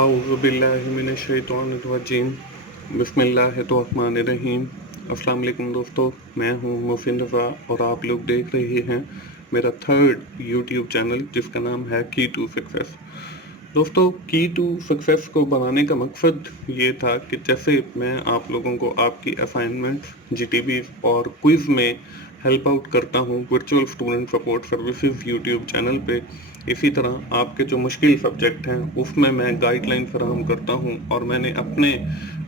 आऊज़ुबिल्लाहिमिनश्शैतानिर्रजीम बिस्मिल्लाहिर्रहमानिर्रहीम। अस्सलाम वालेकुम दोस्तों, मैं हूं मोहसिन रज़ा और आप लोग देख रहे हैं मेरा थर्ड यूट्यूब चैनल जिसका नाम है की टू सक्सेस। दोस्तों, की टू सक्सेस को बनाने का मकसद ये था कि जैसे मैं आप लोगों को आपकी असाइनमेंट्स, जीटीबी और क्विज़ में हेल्प आउट करता हूँ virtual student support services YouTube channel पे, इसी तरह आपके जो मुश्किल सब्जेक्ट हैं उसमें मैं गाइडलाइन फराहम करता हूँ और मैंने अपने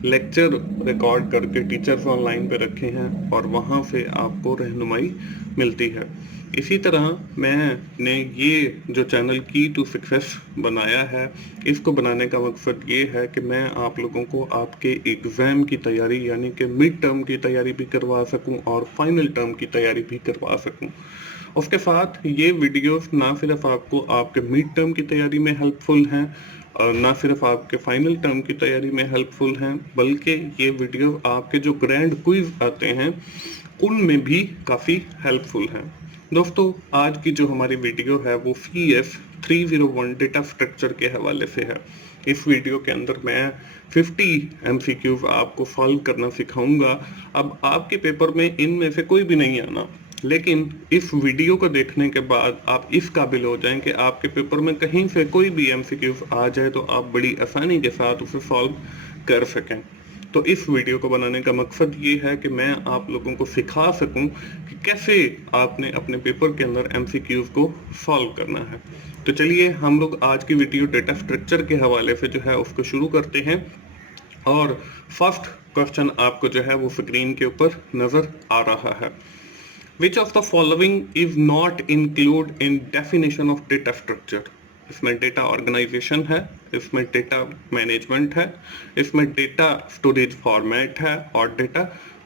लेक्चर रिकॉर्ड करके टीचर्स ऑनलाइन पे रखे हैं और वहाँ से आपको रहनुमाई मिलती है। इसी तरह मैंने ये जो चैनल की टू सक्सेस बनाया है, इसको बनाने का मकसद ये है कि मैं आप लोगों को आपके एग्ज़ाम की तैयारी यानी कि मिड टर्म की तैयारी भी करवा सकूं और फाइनल टर्म की तैयारी भी करवा सकूं। उसके साथ ये वीडियोस ना सिर्फ आपको आपके मिड टर्म की तैयारी में हेल्पफुल हैं और ना सिर्फ आपके फाइनल टर्म की तैयारी में हेल्पफुल हैं, बल्कि ये वीडियो आपके जो ग्रैंड क्विज आते हैं उनमें भी काफ़ी हेल्पफुल हैं। दोस्तों, आज की जो हमारी वीडियो है वो CS 301 डेटा स्ट्रक्चर के हवाले से है। इस वीडियो के अंदर मैं 50 MCQs आपको सॉल्व करना सिखाऊंगा। अब आपके पेपर में इनमें से कोई भी नहीं आना, लेकिन इस वीडियो को देखने के बाद आप इस काबिल हो जाएं कि आपके पेपर में कहीं से कोई भी MCQs आ जाए तो आप बड़ी आसानी के साथ उसे सॉल्व कर सकें। तो इस वीडियो को बनाने का मकसद ये है कि मैं आप लोगों को सिखा सकूं कि कैसे आपने अपने पेपर के अंदर MCQs को सॉल्व करना है। तो चलिए हम लोग आज की वीडियो डेटा स्ट्रक्चर के हवाले से जो है उसको शुरू करते हैं और फर्स्ट क्वेश्चन आपको जो है वो स्क्रीन के ऊपर नजर आ रहा है। Which of the following is not include in definition of data structure? इसमें डेटा ऑर्गेनाइजेशन है, इसमें डेटा मैनेजमेंट है, इसमें डेटा स्टोरेज फॉर्मेट है और डेटा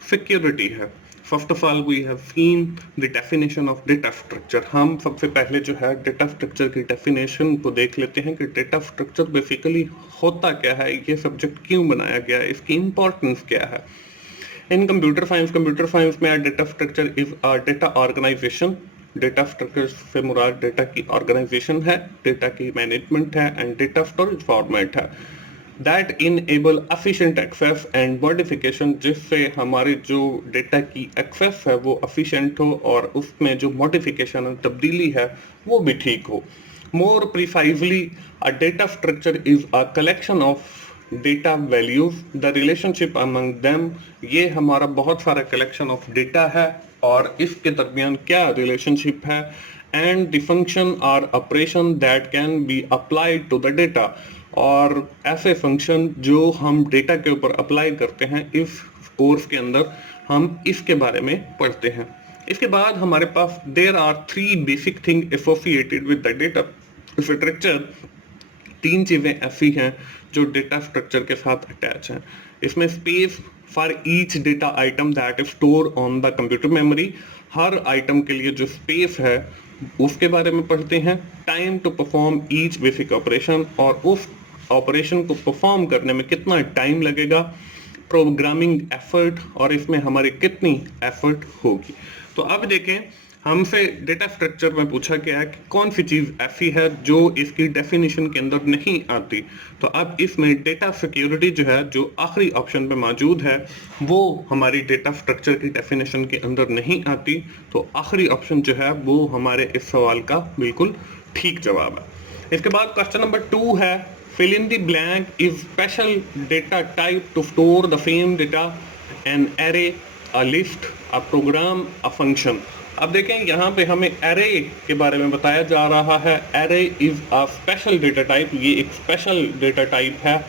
सिक्योरिटी है। First of all we have seen the definition of data structure. हम सबसे पहले जो है डेटा स्ट्रक्चर की डेफिनेशन को देख लेते हैं कि डेटा स्ट्रक्चर बेसिकली होता क्या है, ये सब्जेक्ट क्यों बनाया गया है, इसकी इंपॉर्टेंस क्या है। In computer science में data structure is data organisation. Data structure से मुराद डेटा की ऑर्गेनाइजेशन है, डेटा की मैनेजमेंट है एंड डेटा स्टोरेज फॉर्मेट है। That enable efficient access and modification, जिससे हमारे जो डेटा की एक्सेस है वो एफिशिएंट हो और उसमें जो मॉडिफिकेशन है, तब्दीली है, वो भी ठीक हो। More precisely, a data structure is a collection of data values, the relationship among them, ये हमारा बहुत सारा कलेक्शन ऑफ डेटा है और इसके दरमियान क्या रिलेशनशिप है। एंड द फंक्शन और operation that can be applied to the data, और ऐसे फंक्शन जो हम डेटा के ऊपर अप्लाई करते हैं इस कोर्स के अंदर हम इसके बारे में पढ़ते हैं। इसके बाद हमारे पास there are 3 basic thing associated with the data structure. 3 चीज़ें ऐसी हैं जो डेटा स्ट्रक्चर के साथ अटैच हैं। इसमें space for each data item that is store on the computer memory, her item के लिए जो स्पेस है उसके बारे में पढ़ते हैं। Time to perform each basic operation, और उस ऑपरेशन को परफॉर्म करने में कितना टाइम लगेगा। प्रोग्रामिंग एफर्ट, और इसमें हमारी कितनी एफर्ट होगी। तो अब देखें, हमसे डेटा स्ट्रक्चर में पूछा गया है कि कौन सी चीज़ ऐसी है जो इसकी डेफिनेशन के अंदर नहीं आती। तो अब इसमें डेटा सिक्योरिटी जो है, जो आखिरी ऑप्शन पे मौजूद है, वो हमारी डेटा स्ट्रक्चर की डेफिनेशन के अंदर नहीं आती। तो आखिरी ऑप्शन जो है वो हमारे इस सवाल का बिल्कुल ठीक जवाब है। इसके बाद क्वेश्चन नंबर 2 है, fill in the blank is special data type to store the same data, an array, a list, a program, a function। अब देखें, यहाँ पे हमें array के बारे में बताया जा रहा है। array is a special data type, ये एक special data type है।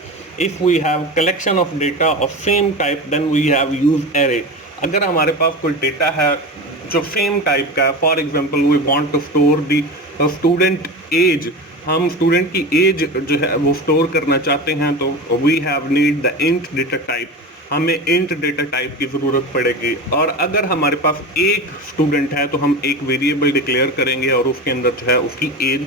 if we have collection of data of same type then we have use array। अगर हमारे पास कोई डेटा है जो सेम टाइप का है, for example we want to store the student age, हम स्टूडेंट की एज जो है वो स्टोर करना चाहते हैं, तो we have need the int data type, हमें इंट डेटा टाइप की ज़रूरत पड़ेगी। और अगर हमारे पास एक स्टूडेंट है तो हम एक वेरिएबल डिक्लेयर करेंगे और उसके अंदर जो है उसकी एज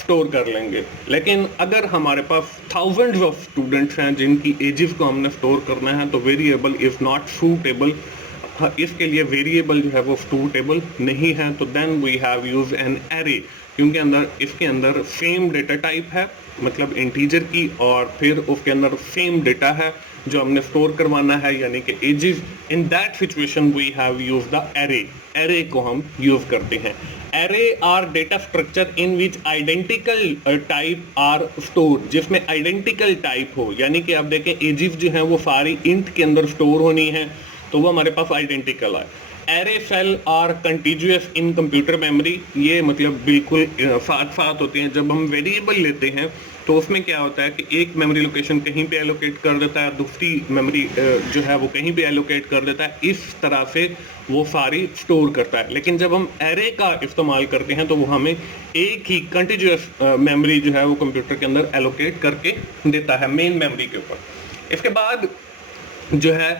स्टोर कर लेंगे। लेकिन अगर हमारे पास थाउजेंड्स ऑफ स्टूडेंट्स हैं जिनकी एजेस को हमने स्टोर करना है, तो वेरिएबल इज़ नॉट सूटेबल। हाँ, इसके लिए वेरिएबल जो है वो स्टोरेबल नहीं है, तो then we have use an array, क्योंकि इसके अंदर सेम डेटा टाइप है, मतलब इंटीजर की, और फिर उसके अंदर सेम डेटा है जो हमने स्टोर करवाना है, यानी कि ages. In that situation we have use the array. Array को हम यूज करते हैं। Array are data structure in which identical type are store, जिसमें आइडेंटिकल टाइप हो, यानी कि आप देखें एजेस जो हैं वो सारी इंट के अंदर स्टोर होनी है, तो वो हमारे पास आइडेंटिकल है। Array cell are continuous in computer memory, ये मतलब बिल्कुल साथ साथ होते हैं। जब हम वेरिएबल लेते हैं तो उसमें क्या होता है कि एक मेमोरी लोकेशन कहीं पे एलोकेट कर देता है, दूसरी मेमोरी जो है वो कहीं पे एलोकेट कर देता है, इस तरह से वो सारी स्टोर करता है। लेकिन जब हम एरे का इस्तेमाल करते हैं तो वो हमें एक ही कंटिन्यूअस मेमोरी जो है वो कंप्यूटर के अंदर एलोकेट करके देता है मेन मेमोरी के ऊपर। इसके बाद जो है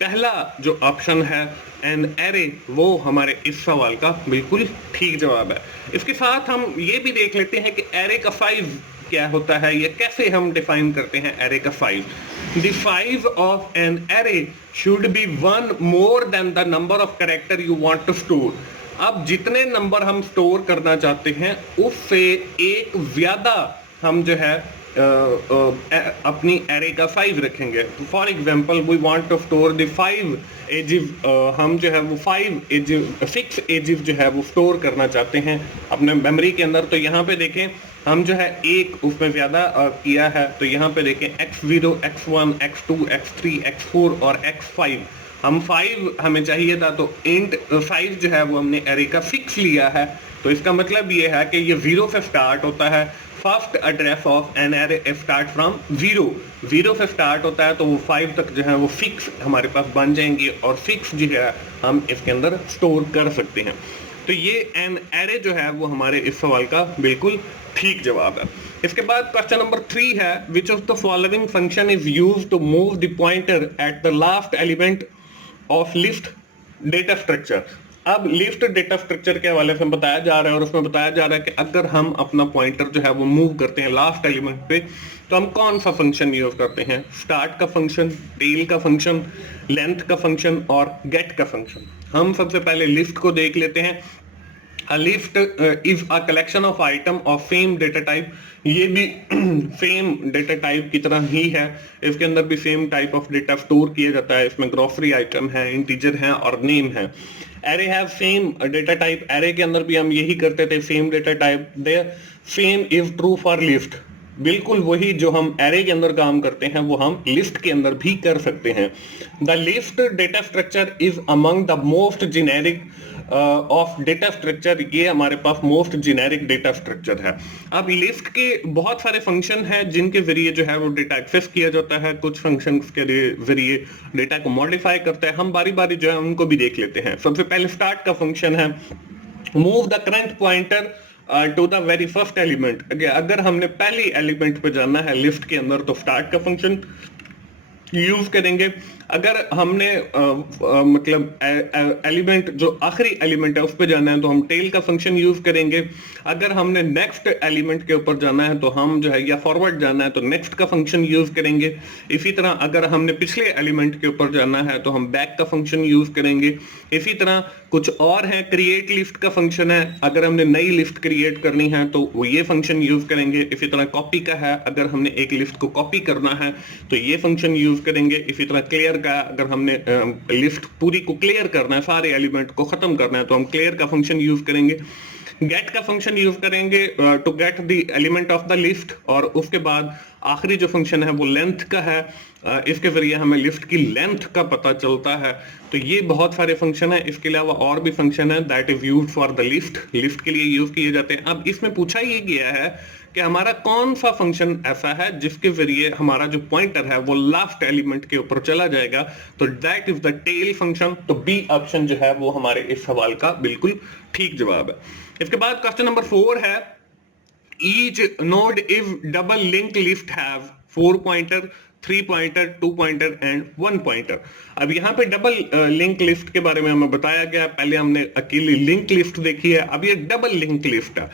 पहला जो ऑप्शन है एन एरे, वो हमारे इस सवाल का बिल्कुल ठीक जवाब है। इसके साथ हम ये भी देख लेते हैं कि एरे का साइज क्या होता है, या कैसे हम डिफाइन करते हैं एरे का size. The size of an array should be one more than the number of character you want to store. अब जितने नंबर हम स्टोर करना चाहते हैं उससे एक ज्यादा हम जो है अपनी एरे का साइज रखेंगे। For example we want to store the 5 ages, हम जो है वो 6 एजेस जो है वो स्टोर करना चाहते हैं अपने मेमोरी के अंदर। तो यहाँ पे देखें हम जो है एक उसमें ज्यादा किया है, तो यहाँ पे देखें x0, x1, x2, x3, x4 और x5। हम 5 हमें चाहिए था, तो इंट साइज जो है वो हमने एरे का 6 लिया है। तो इसका मतलब ये है कि ये 0 से स्टार्ट होता है। First address of an array start from 0 से स्टार्ट होता है, तो वो 5 तक जो है वो 6 हमारे पास बन जाएंगे, और 6 जो है हम इसके अंदर स्टोर कर सकते हैं। तो ये एन एरे जो है वो हमारे इस सवाल का बिल्कुल ठीक जवाब है। इसके बाद क्वेश्चन नंबर 3 है, which of the following function is used to move the pointer at the last element of list data structure. अब लिस्ट डेटा स्ट्रक्चर के हवाले से बताया जा रहा है, और उसमें बताया जा रहा है कि अगर हम अपना पॉइंटर जो है वो मूव करते हैं लास्ट एलिमेंट पे, तो हम कौन सा फंक्शन यूज करते हैं। स्टार्ट का फंक्शन, टेल का फंक्शन, लेंथ का फंक्शन और गेट का फंक्शन। हम सबसे पहले लिस्ट को देख लेते हैं। A list is a collection of item of same data type। ये भी सेम डेटा टाइप की तरह ही है, इसके अंदर भी same type of data store किया जाता है। इसमें ग्रोसरी आइटम है, इंटीजर है और नेम है। Array have same data type, array के अंदर भी हम यही करते थे, same data type. There same is true for list, बिल्कुल वही जो हम एरे के अंदर काम करते हैं वो हम लिस्ट के अंदर भी कर सकते हैं। The list data structure is among the most generic of data structure, ये हमारे पास मोस्ट जेनेरिक डेटा स्ट्रक्चर है। अब लिस्ट के बहुत सारे फंक्शन हैं जिनके जरिए जो है वो डेटा एक्सेस किया जाता है, कुछ फंक्शंस के जरिए डेटा को मॉडिफाई करता है। हम बारी बारी जो है उनको भी देख लेते हैं। सबसे पहले स्टार्ट का फंक्शन है, move the current pointer to the very first element. अगर हमने पहली एलिमेंट पे जाना है लिस्ट के अंदर तो स्टार्ट का फंक्शन यूज करेंगे। अगर हमने मतलब एलिमेंट जो आखिरी एलिमेंट है उस पर जाना है तो हम टेल का फंक्शन यूज करेंगे। अगर हमने नेक्स्ट एलिमेंट के ऊपर जाना है तो हम जो है या फॉरवर्ड जाना है तो नेक्स्ट का फंक्शन यूज करेंगे। इसी तरह अगर हमने पिछले एलिमेंट के ऊपर जाना है तो हम बैक का फंक्शन यूज करेंगे। इसी तरह कुछ और है, क्रिएट लिस्ट का फंक्शन है, अगर हमने नई लिस्ट क्रिएट करनी है तो वो ये फंक्शन यूज करेंगे। इसी तरह कॉपी का है, अगर हमने एक लिस्ट को कॉपी करना है तो ये फंक्शन यूज करेंगे। इसी तरह क्लियर का, अगर हमने लिस्ट पूरी को क्लियर करना है, सारे एलिमेंट को खत्म करना है तो हम क्लियर का फंक्शन यूज करेंगे। गेट का फंक्शन यूज करेंगे to get the element of the list, और उसके बाद आखिरी जो फंक्शन है वो लेंथ का है, इसके जरिए हमें लिस्ट की लेंथ का पता चलता है। तो ये बहुत सारे फंक्शन है, इसके अलावा और भी फंक्शन है that is used for the list, list के लिए यूज किए जाते हैं। अब इसमें पूछा ये गया है कि हमारा कौन सा फंक्शन ऐसा है जिसके जरिए हमारा जो पॉइंटर है वो लास्ट एलिमेंट के ऊपर चला जाएगा, तो that is the tail function. तो बी ऑप्शन जो है वो हमारे इस सवाल का बिल्कुल ठीक जवाब है। इसके बाद क्वेश्चन नंबर 4 है, each node if double linked list have 4 pointer, 3 pointer, 2 pointer and 1 pointer। अब यहाँ पे डबल लिंक लिस्ट के बारे में हमें बताया गया, पहले हमने अकेली लिंक लिस्ट देखी है, अब ये डबल लिंक लिस्ट है।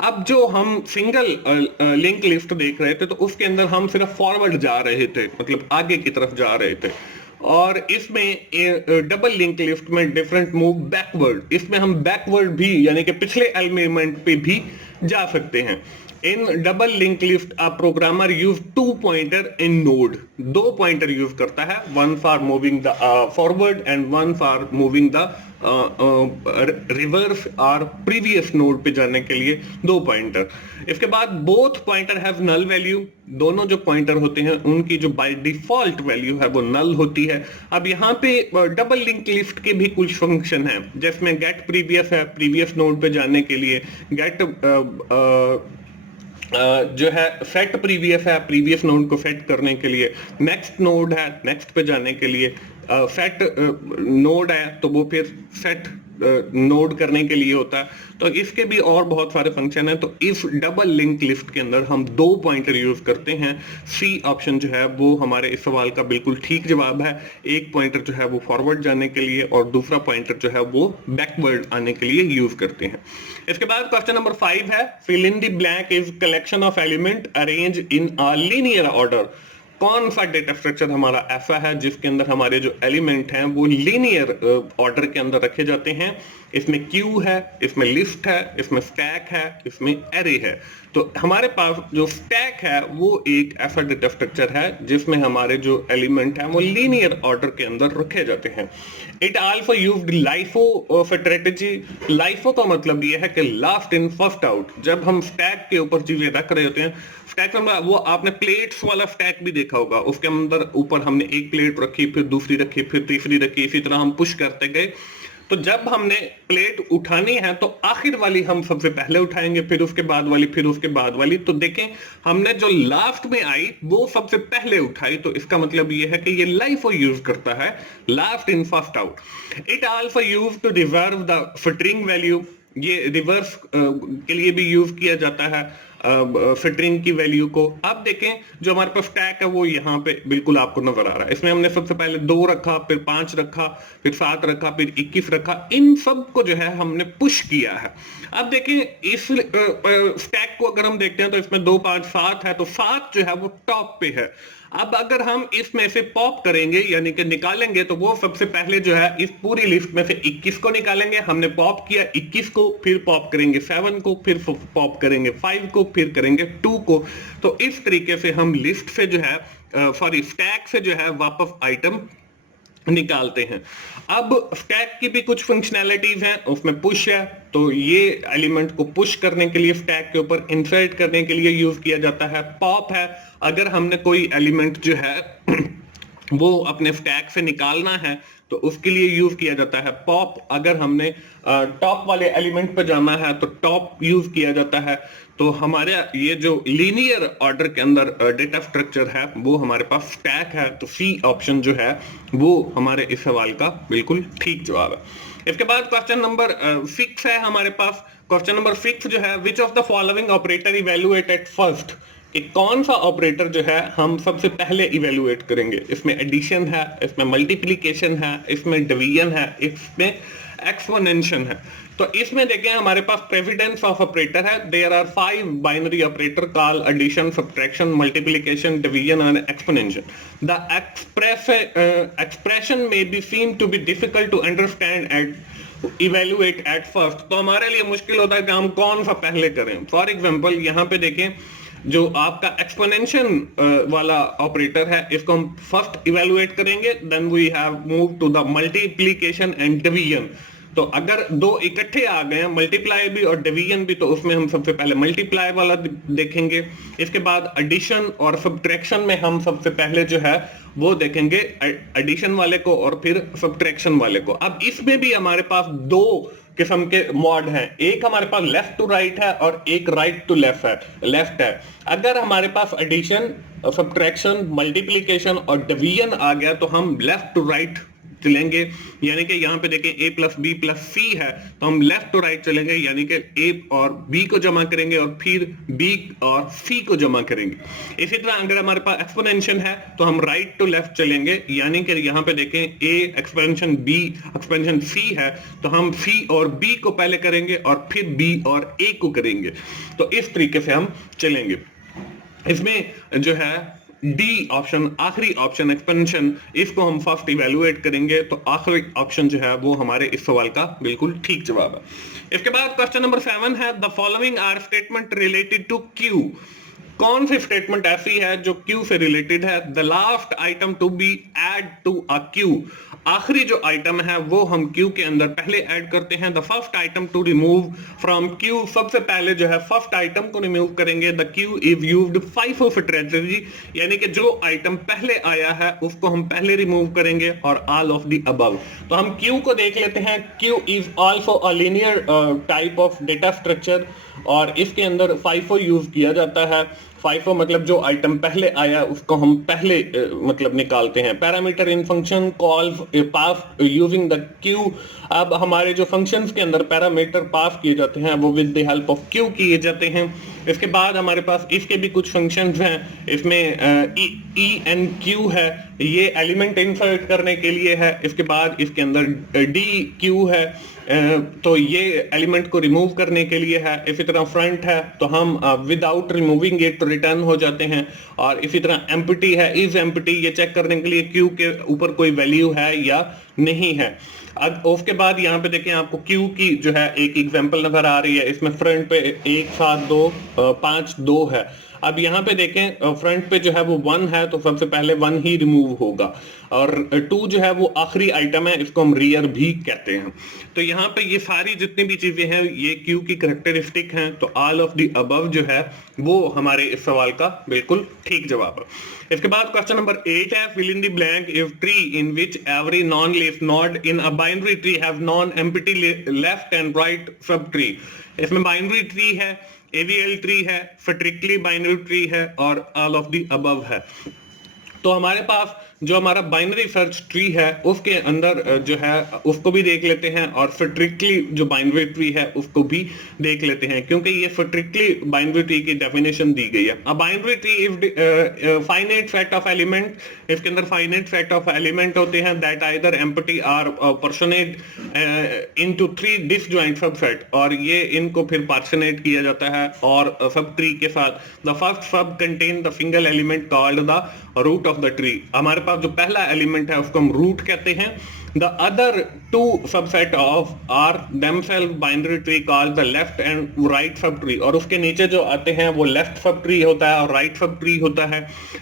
अब जो हम सिंगल लिंक लिस्ट देख रहे थे तो उसके अंदर हम सिर्फ फॉरवर्ड जा रहे थे, मतलब आगे की तरफ जा रहे थे। और इसमें डबल लिंक लिस्ट में डिफरेंट मूव बैकवर्ड, इसमें हम बैकवर्ड भी यानी कि पिछले एलिमेंट पे भी जा सकते हैं। In double link list a programmer use 2 pointer in node, 2 pointer use करता है, one for moving the forward and one for moving the reverse और प्रीवियस नोड पे जाने के लिए 2 पॉइंटर। इसके बाद both pointer have null value, दोनों जो पॉइंटर होते हैं उनकी जो बाय डिफॉल्ट वैल्यू है वो नल होती है। अब यहाँ पे डबल लिंक लिस्ट के भी कुछ फंक्शन है, जिसमें गेट प्रीवियस है, प्रीवियस नोड पे जाने के लिए, गेट जो है सेट प्रीवियस है, प्रीवियस नोड को सेट करने के लिए, नेक्स्ट नोड है, नेक्स्ट पे जाने के लिए, सेट नोड है तो वो फिर सेट नोड करने के लिए होता है। तो इसके भी और बहुत सारे फंक्शन है। तो इस डबल लिंक लिस्ट के अंदर हम 2 पॉइंटर यूज करते हैं। सी ऑप्शन जो है वो हमारे इस सवाल का बिल्कुल ठीक जवाब है। एक पॉइंटर जो है वो फॉरवर्ड जाने के लिए और दूसरा पॉइंटर जो है वो बैकवर्ड आने के लिए यूज करते हैं। इसके बाद क्वेश्चन नंबर 5 है, fill in the blank is collection of element arrange in a linear order. कौन सा डेटा स्ट्रक्चर हमारा ऐसा है जिसके अंदर हमारे जो एलिमेंट हैं वो लीनियर ऑर्डर के अंदर रखे जाते हैं। इसमें क्यू है, इसमें लिस्ट है, इसमें स्टैक है, इसमें एरे है। तो हमारे पास जो स्टैक है वो एक ऐसा डेटा स्ट्रक्चर है जिसमें हमारे जो एलिमेंट हैं वो लीनियर ऑर्डर के अंदर रखे जाते हैं। It also used LIFO strategy. LIFO का मतलब ये है कि लास्ट इन फर्स्ट आउट। जब हम स्टैक के ऊपर चीजें रख रहे होते हैं, स्टैक में वो आपने प्लेट्स वाला स्टैक भी देखा होगा, उसके अंदर ऊपर हमने एक प्लेट रखी, फिर दूसरी रखी, फिर तीसरी रखी, इसी तरह हम पुश करते गए। तो जब हमने प्लेट उठानी है तो आखिर वाली हम सबसे पहले उठाएंगे, फिर उसके बाद वाली, फिर उसके बाद वाली। तो देखें हमने जो लास्ट में आई वो सबसे पहले उठाई, तो इसका मतलब ये है कि ये लाइफो यूज करता है, last in first out. It also use to reserve the string value. ये रिवर्स के लिए भी यूज किया जाता है स्ट्रिंग की वैल्यू को। अब देखें जो हमारे पास स्टैक है वो यहाँ पे बिल्कुल आपको नजर आ रहा है। इसमें हमने सबसे पहले 2 रखा, फिर 5 रखा, फिर 7 रखा, फिर 21 रखा। इन सब को जो है हमने पुश किया है। अब देखें इस स्टैक को अगर हम देखते हैं तो इसमें 2, 5, 7 है, तो 7 जो है वो टॉप पे है। अब अगर हम इसमें से पॉप करेंगे यानी कि निकालेंगे तो वो सबसे पहले जो है इस पूरी लिस्ट में से 21 को निकालेंगे। हमने पॉप किया 21 को, फिर पॉप करेंगे 7 को, फिर पॉप करेंगे 5 को, फिर करेंगे 2 को। तो इस तरीके से हम लिस्ट से जो है स्टैक से जो है वापस आइटम निकालते हैं। अब स्टैक की भी कुछ फंक्शनैलिटीज हैं, उसमें पुश है, तो ये एलिमेंट को पुश करने के लिए स्टैक के ऊपर इंसर्ट करने के लिए यूज किया जाता है। पॉप है, अगर हमने कोई एलिमेंट जो है वो अपने स्टैक से निकालना है तो उसके लिए यूज किया जाता है पॉप। अगर हमने टॉप वाले एलिमेंट पर जाना है तो टॉप यूज किया जाता है। तो हमारे ये जो लीनियर ऑर्डर के अंदर डेटा स्ट्रक्चर है वो हमारे पास स्टैक है। तो सी ऑप्शन जो है वो हमारे इस सवाल का बिल्कुल ठीक जवाब है। इसके बाद क्वेश्चन नंबर 6 है हमारे पास। क्वेश्चन नंबर 6 जो है, which of the following operator evaluate at first. कि कौन सा ऑपरेटर जो है हम सबसे पहले इवेल्युएट करेंगे। इसमें एडिशन है, इसमें मल्टीप्लिकेशन है, इसमें डिवीजन है, इसमें एक्सपोनेंशियल है। तो इसमें देखें हमारे पास प्रेसिडेंस ऑफ ऑपरेटर है। There are 5 binary operator call addition, subtraction, multiplication, division and exponential. The expression may be seem to be difficult to understand at evaluate at first. तो हमारे लिए मुश्किल होता है कि हम कौन सा पहले करें। फॉर एग्जांपल यहाँ पे देखें जो आपका एक्सपोनेंशियल वाला ऑपरेटर है इसको हम फर्स्ट इवेल्युएट करेंगे, then we have move to the multiplication and division. तो अगर 2 इकट्ठे आ गए हैं, मल्टीप्लाई भी और डिवीजन भी, तो उसमें हम सबसे पहले मल्टीप्लाई वाला देखेंगे। इसके बाद एडिशन और सब्ट्रैक्शन में हम सबसे पहले जो है वो देखेंगे एडिशन वाले को और फिर सब्ट्रैक्शन वाले को। अब इसमें भी हमारे पास 2 किस्म के मॉड हैं, एक हमारे पास लेफ्ट टू राइट है और एक राइट टू लेफ्ट है। अगर हमारे पास एडिशन, सब्ट्रैक्शन, मल्टीप्लिकेशन और डिवीजन आ गया तो हम लेफ्ट टू राइट चलेंगे। यानी कि यहाँ पे देखें a प्लस बी प्लस सी है तो हम लेफ्ट टू राइट चलेंगे, यानी कि a और b को जमा करेंगे और फिर b और c को जमा करेंगे। इसी तरह अगर हमारे पास एक्सपोनेंशियल है तो हम राइट टू लेफ्ट चलेंगे, यानी कि यहाँ पे देखें a expansion b expansion c है तो हम c और b को पहले करेंगे और फिर b और a को करेंगे। तो इस तरीके से हम चलेंगे। इसमें जो है डी ऑप्शन, आखिरी ऑप्शन एक्सपेंशन, इसको हम फर्स्ट इवेलुएट करेंगे, तो आखिरी ऑप्शन जो है वो हमारे इस सवाल का बिल्कुल ठीक जवाब है। इसके बाद क्वेश्चन नंबर 7 है the following are statement related to queue. कौन सी स्टेटमेंट ऐसी है जो क्यू से रिलेटेड है? The last item to be add to a queue, आखिरी जो आइटम है वो हम क्यू के अंदर पहले ऐड करते हैं। The first item to remove from queue, सबसे पहले जो है फर्स्ट आइटम को रिमूव करेंगे। The queue is used FIFO strategy, यानी कि जो आइटम पहले आया है उसको हम पहले रिमूव करेंगे, और ऑल ऑफ द अबव। तो हम क्यू को देख लेते हैं। Q is also a linear type of data structure, और इसके अंदर FIFO यूज किया जाता है। FIFO मतलब जो आइटम पहले आया उसको हम पहले मतलब निकालते हैं। Parameter in function calls pass using the Q. अब हमारे जो फंक्शंस के अंदर पैरामीटर पास किए जाते हैं वो with the help of Q किए जाते हैं। इसके बाद हमारे पास इसके भी कुछ फंक्शंस हैं, इसमें ENQ है, ये एलिमेंट इंसर्ट करने के लिए है। इसके बाद इसके अंदर DQ है, तो ये एलिमेंट को रिमूव करने के लिए है। इसी तरह फ्रंट है तो हम विदाउट रिमूविंग इट रिटर्न हो जाते हैं। और इसी तरह एम्प्टी है, इज एम्प्टी, ये चेक करने के लिए क्यू के ऊपर कोई वैल्यू है या नहीं है। अब उसके बाद यहाँ पे देखें, आपको क्यू की जो है एक एग्जांपल नजर आ रही है। इसमें फ्रंट पे 1 7 2 5 2 है। अब यहाँ पे देखें फ्रंट पे जो है वो 1 है, तो सबसे पहले 1 ही रिमूव होगा, और 2 जो है वो आखिरी आइटम है, इसको हम रियर भी कहते हैं। तो यहाँ पे ये सारी जितनी भी चीजें हैं ये क्यू की कैरेक्टरिस्टिक हैं, तो ऑल ऑफ द अबव जो है वो हमारे इस सवाल का बिल्कुल ठीक जवाब है। इसके बाद क्वेश्चन नंबर 8 है fill in the blank if tree in which every non leaf node in a binary tree have non empty left and right sub tree. इसमें बाइनरी ट्री है, AVL ट्री है, स्ट्रिक्टली बाइनरी ट्री है, और all of the above है। तो हमारे पास जो हमारा बाइनरी सर्च ट्री है उसके अंदर जो है उसको भी देख लेते हैं, और स्ट्रिक्टली जो बाइनरी ट्री है उसको भी देख लेते हैं, क्योंकि ये स्ट्रिक्टली बाइनरी ट्री की डेफिनेशन दी गई है। A binary tree is finite set of element, इसके अंदर फाइनाइट सेट ऑफ एलिमेंट होते हैं that either empty or partitioned into 3 disjoint subset, और ये इनको फिर पार्सनेट किया जाता है और सब ट्री के साथ। The first sub contain the single element called the root of the tree, हमारे पास जो पहला एलिमेंट है उसको हम रूट कहते हैं। The other 2 subset of are themselves binary tree called the left and right sub tree, और उसके नीचे जो आते हैं वो लेफ्ट सब ट्री होता है और राइट सब ट्री होता है।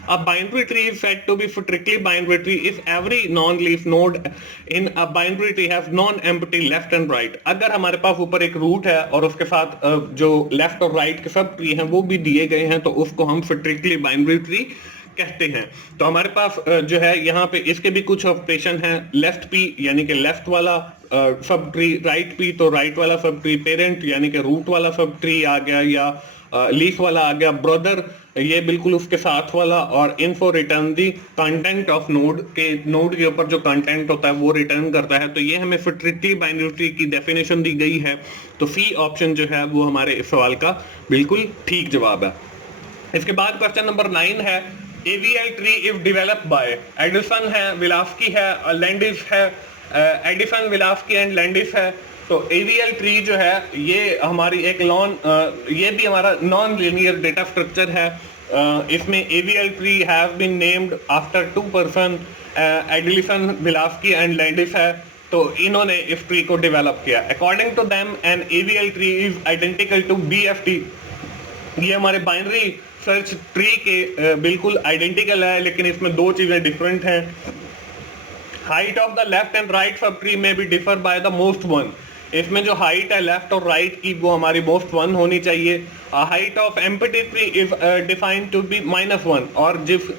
अब binary tree is said to be strictly binary tree if every non leaf node in a binary tree have non empty left and right. अगर हमारे पास ऊपर एक रूट है और उसके साथ जो लेफ्ट और राइट के सब ट्री हैं वो भी दिए गए हैं, तो उसको हम स्ट्रिक्टली बाइनरी ट्री कहते हैं। तो हमारे पास जो है यहाँ पे इसके भी कुछ ऑक्यूपेशन है। लेफ्ट पी यानी कि लेफ्ट वाला सब ट्री, राइट पी तो राइट वाला सब ट्री, पेरेंट यानी कि रूट वाला सब ट्री आ गया, या लीफ वाला आ गया, ब्रदर ये बिल्कुल उसके साथ वाला, और info return the content of node के ऊपर जो कंटेंट होता है वो रिटर्न करता है। तो ये हमें स्ट्रिक्टली बाइनरी ट्री की डेफिनेशन दी गई है, तो सी ऑप्शन जो है वो हमारे इस सवाल का बिल्कुल ठीक जवाब है। इसके बाद क्वेश्चन नंबर 9 है AVL tree if developed by Edison है, विलास्की है, लैंडिस है, एडिसन, विलास्की एंड लैंडिस है। तो AVL ट्री जो है ये हमारी एक ये भी हमारा नॉन लीनियर डेटा स्ट्रक्चर है। इसमें AVL tree have been named after 2 person, Adelson, Velsky and Landis है। तो इन्होंने इस ट्री को डेवलप किया। According to them an AVL tree is identical to BFT, ये हमारे बाइनरी सर्च ट्री के बिल्कुल आइडेंटिकल है, लेकिन इसमें 2 चीजें डिफरेंट हैं। Height of the left and right sub tree में भी differ by the most one, इसमें जो हाइट है लेफ्ट और राइट की वो हमारी मोस्ट 1 होनी चाहिए। Height of empty tree is defined to be -1, और जिस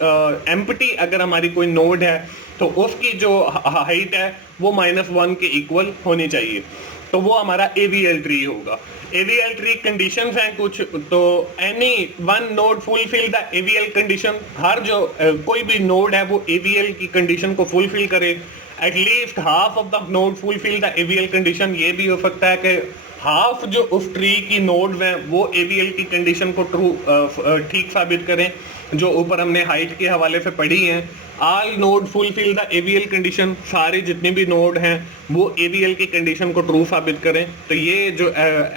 एम्प्टी अगर हमारी कोई नोड है तो उसकी जो हाइट है वो -1 के इक्वल होनी चाहिए, तो वो हमारा AVL ट्री होगा। AVL ट्री कंडीशंस हैं कुछ, तो any one node fulfil the AVL condition, हर जो कोई भी नोड है वो AVL की कंडीशन को फुलफिल करे। At least half of the node fulfil the AVL condition, ये भी हो सकता है कि हाफ जो उस ट्री की नोड हैं वो AVL की कंडीशन को ठीक साबित करें, जो ऊपर हमने हाइट के हवाले से पढ़ी हैं। All node fulfil the AVL condition, सारे जितने भी नोड हैं वो एवीएल की कंडीशन को ट्रू साबित करें। तो ये जो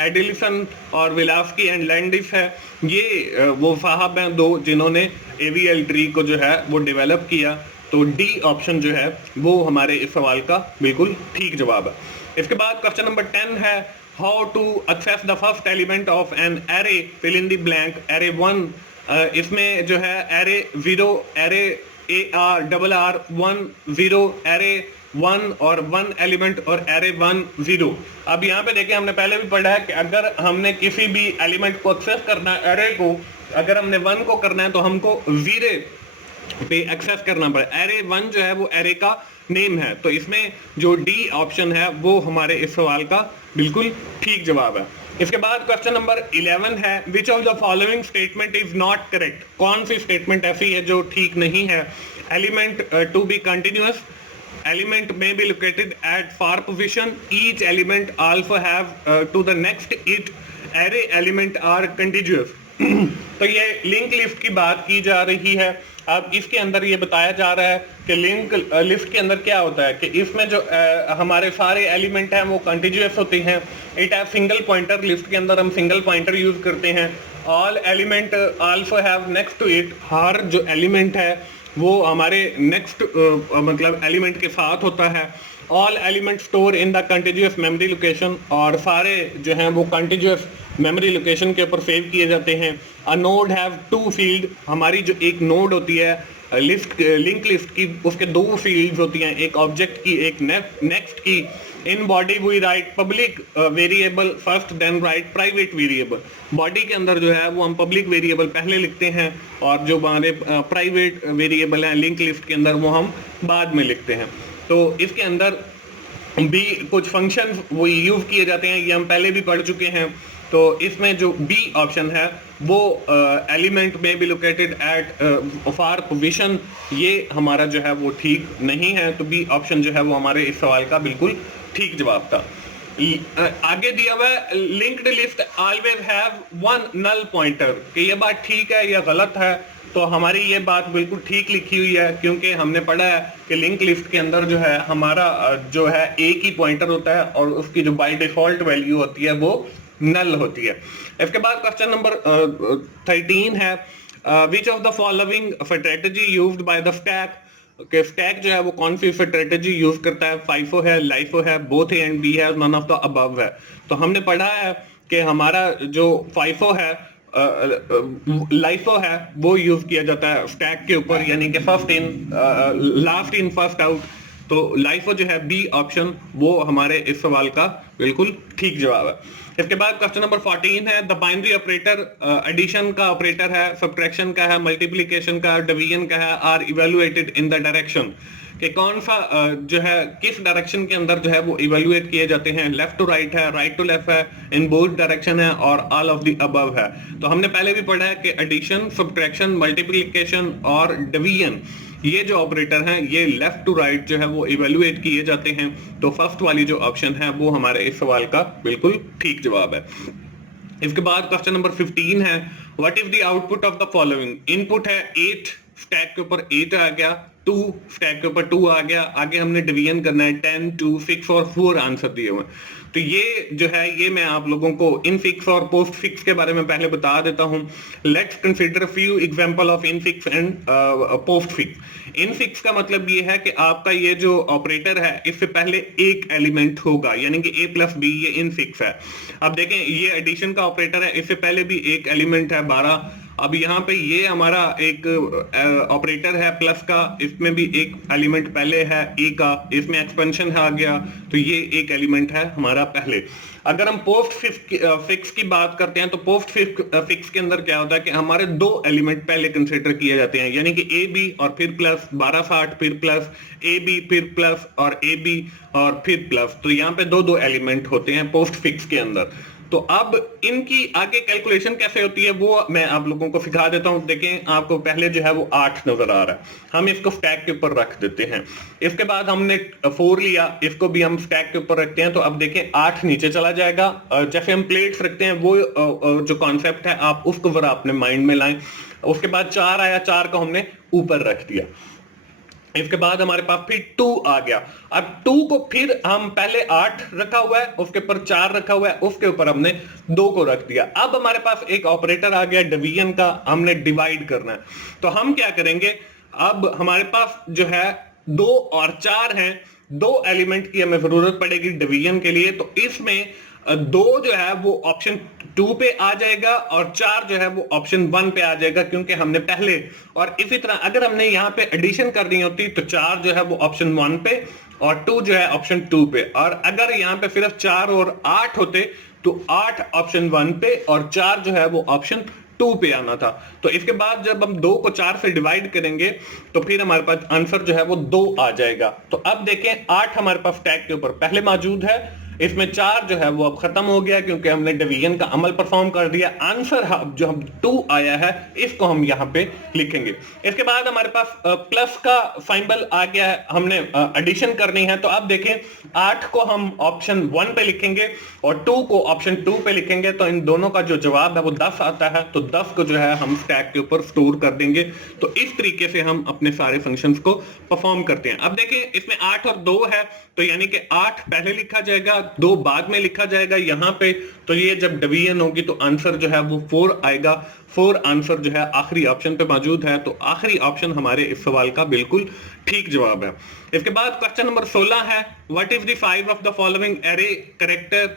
एडिलिसन और विलास्की एंड लैंडिस है, ये वो साहब हैं दो जिन्होंने एवीएल ट्री को जो है वो डेवलप किया। तो डी ऑप्शन जो है वो हमारे इस सवाल का बिल्कुल ठीक जवाब है। इसके बाद क्वेश्चन नंबर 10 है, how to access the first element of an array, fill in the blank, array 1। इसमें जो है एरे 0, एरे AR1 0, एरे 1 और 1 एलिमेंट और एरे 1 0। अब यहाँ पे देखिए हमने पहले भी पढ़ा है कि अगर हमने किसी भी एलिमेंट को एक्सेस करना है, एरे को अगर हमने 1 को करना है तो हमको 0 पे एक्सेस करना पड़े। एरे 1 जो है वो एरे का नेम है। तो इसमें जो डी ऑप्शन है वो हमारे इस सवाल का बिल्कुल ठीक जवाब है। इसके बाद क्वेश्चन नंबर 11 है, which of the following statement is not correct. कौन सी स्टेटमेंट ऐसी है जो ठीक नहीं है। Element to be continuous, element may be located at far position, each element also have to the next it, array element are contiguous। तो ये लिंक लिस्ट की बात की जा रही है। अब इसके अंदर ये बताया जा रहा है कि लिंक लिस्ट के अंदर क्या होता है कि इसमें जो हमारे सारे एलिमेंट हैं वो कंटिन्यूअस होते हैं। It have single pointer, list के अंदर हम सिंगल पॉइंटर यूज करते हैं। All element also have next to it, हर जो एलिमेंट है वो हमारे नेक्स्ट मतलब एलिमेंट के साथ होता है। All element store in the continuous memory location, और सारे जो हैं वो कंटिन्यूअस मेमोरी लोकेशन के ऊपर सेव किए जाते हैं। अ नोड हैव 2 फील्ड, हमारी जो एक नोड होती है लिस्ट लिंक लिस्ट की, उसके 2 फील्ड्स होती हैं, एक ऑब्जेक्ट की एक नेक्स्ट की। In body we write public variable first then write private variable, body के अंदर जो है वो हम पब्लिक वेरिएबल पहले लिखते हैं और जो हमारे प्राइवेट वेरिएबल हैं लिंक लिस्ट के अंदर वो हम बाद में लिखते हैं। तो इसके अंदर भी कुछ फंक्शन वो यूज किए जाते हैं, ये हम पहले भी पढ़ चुके हैं। तो इसमें जो बी ऑप्शन है वो एलिमेंट में be located at far position, ये हमारा जो है वो ठीक नहीं है। तो बी ऑप्शन जो है वो हमारे इस सवाल का बिल्कुल ठीक जवाब था। आगे दिया हुआ है, linked list always have 1 null pointer, कि ये बात ठीक है या गलत है। तो हमारी ये बात बिल्कुल ठीक लिखी हुई है, क्योंकि हमने पढ़ा है कि लिंक लिस्ट के अंदर जो है हमारा जो है एक ही पॉइंटर होता है और उसकी जो बाय डिफॉल्ट वैल्यू होती है वो नल होती है। इसके बाद क्वेश्चन नंबर 13 है, which of the following strategy used by the stack, कि स्टैक जो है वो कौन सी स्ट्रेटजी यूज करता है। फाइफो है, लाइफो है, बोथ ए एंड बी है, नन ऑफ द अबव है। तो हमने पढ़ा है कि हमारा जो फाइफो है लाइफो है वो यूज किया जाता है स्टैक के ऊपर, यानी कि first in last in first out. तो लाइफो जो है बी ऑप्शन वो हमारे इस सवाल का बिल्कुल ठीक जवाब है। इसके बाद क्वेश्चन नंबर 14 है, द बाइनरी ऑपरेटर एडिशन का ऑपरेटर है, सब्ट्रैक्शन का है, मल्टीप्लिकेशन का, डिवीजन का है, are evaluated in the direction, कि कौन सा जो है किस डायरेक्शन के अंदर जो है वो इवेलुएट किए जाते हैं। लेफ्ट टू राइट है, राइट टू लेफ्ट है, इन बोथ डायरेक्शन है और ऑल ऑफ द अबव है। तो हमने पहले भी पढ़ा है कि एडिशन, सब्ट्रैक्शन, मल्टीप्लिकेशन और डिवीजन, ये जो ऑपरेटर हैं ये लेफ्ट टू राइट जो है वो इवेलुएट किए जाते हैं। तो फर्स्ट वाली जो ऑप्शन है वो हमारे इस सवाल का बिल्कुल ठीक जवाब है। इसके बाद क्वेश्चन नंबर 15 है, what is the output of the following. Input है 8, स्टैक के ऊपर 8 आ गया, 2 स्टैक के ऊपर 2 आ गया, आगे हमने डिवीजन करना है 10, 2, 6 और 4 आंसर दिए हुए। तो ये जो है ये मैं आप लोगों को इन फिक्स और पोस्ट फिक्स के बारे में पहले बता देता हूं। Let's consider few example of in fix and post fix. In fix का मतलब ये है कि आपका ये जो ऑपरेटर है इससे पहले एक एलिमेंट होगा, यानी कि a प्लस बी, ये इन फिक्स है। अब देखें ये एडिशन का ऑपरेटर है, इससे पहले भी एक एलिमेंट है 12। अब यहाँ पे ये हमारा एक ऑपरेटर है प्लस का, इसमें भी एक एलिमेंट पहले है ए का, इसमें एक्सपेंशन आ गया, तो ये एक एलिमेंट है हमारा पहले। अगर हम पोस्ट फिक्स की बात करते हैं तो पोस्ट फिक्स के अंदर क्या होता है कि हमारे 2 एलिमेंट पहले कंसीडर किए जाते हैं, यानी कि ए बी और फिर प्लस 1260 फिर प्लस ए बी फिर प्लस और ए बी और फिर प्लस। तो यहाँ पे 2 एलिमेंट होते हैं पोस्ट फिक्स के अंदर। तो अब इनकी आगे कैलकुलेशन कैसे होती है वो मैं आप लोगों को सिखा देता हूं। देखें आपको पहले जो है वो 8 नजर आ रहा है, हम इसको स्टैक के ऊपर रख देते हैं। इसके बाद हमने 4 लिया, इसको भी हम स्टैक के ऊपर रखते हैं। तो अब देखें 8 नीचे चला जाएगा। जैसे हम प्लेट्स रखते हैं वो जो कॉन्सेप्ट है आप उसको जरा अपने माइंड में लाएं। उसके बाद 4 आया, 4 को हमने ऊपर रख दिया। इसके बाद हमारे पास फिर 2 आ गया। अब 2 को फिर हम पहले 8 रखा हुआ है, उसके ऊपर 4 रखा हुआ है, उसके ऊपर हमने 2 को रख दिया। अब हमारे पास एक ऑपरेटर आ गया डिवीजन का, हमने डिवाइड करना है। तो हम क्या करेंगे, अब हमारे पास जो है 2 और 4 हैं, 2 एलिमेंट की हमें जरूरत पड़ेगी डिवीजन के लिए। तो इसमें 2 जो है वो ऑप्शन 2 पे आ जाएगा और 4 जो है वो ऑप्शन 1 पे आ जाएगा, क्योंकि हमने पहले, और इसी तरह अगर हमने यहाँ पे एडिशन करनी होती तो 4 जो है वो ऑप्शन 1 पे और 2 जो है ऑप्शन 2 पे, और अगर यहाँ पे सिर्फ 4 और 8 होते तो 8 ऑप्शन 1 पे और 4 जो है वो ऑप्शन 2 पे आना था। तो इसके बाद जब हम 2 को 4 से डिवाइड करेंगे तो फिर हमारे पास आंसर जो है वो 2 आ जाएगा। तो अब देखें 8 हमारे पास टैग के ऊपर पहले मौजूद है, इसमें 4 जो है वो अब खत्म हो गया क्योंकि हमने डिवीजन का अमल परफॉर्म कर दिया। आंसर जो हम 2 आया है इसको हम यहाँ पे लिखेंगे। इसके बाद हमारे पास प्लस का सिंबल आ गया है, हमने एडिशन करनी है। तो अब देखें 8 को हम ऑप्शन 1 पे लिखेंगे और 2 को ऑप्शन 2 पे लिखेंगे, तो इन दोनों का जो जवाब है वो 10 आता है। तो 10 को जो है हम स्टैक के ऊपर स्टोर कर देंगे। तो इस तरीके से हम अपने सारे फंक्शंस को परफॉर्म करते हैं। अब देखें इसमें 8 और 2 है, तो यानी कि 8 पहले लिखा जाएगा, 2 बाद में लिखा जाएगा यहाँ पे। तो ये जब डिवीजन होगी तो आंसर जो है वो 4 आएगा। 4 आंसर जो है आखिरी ऑप्शन पे मौजूद है। तो आखिरी ऑप्शन हमारे इस सवाल का बिल्कुल ठीक जवाब है। इसके बाद क्वेश्चन नंबर 16 है, what is the 5 of the following array character.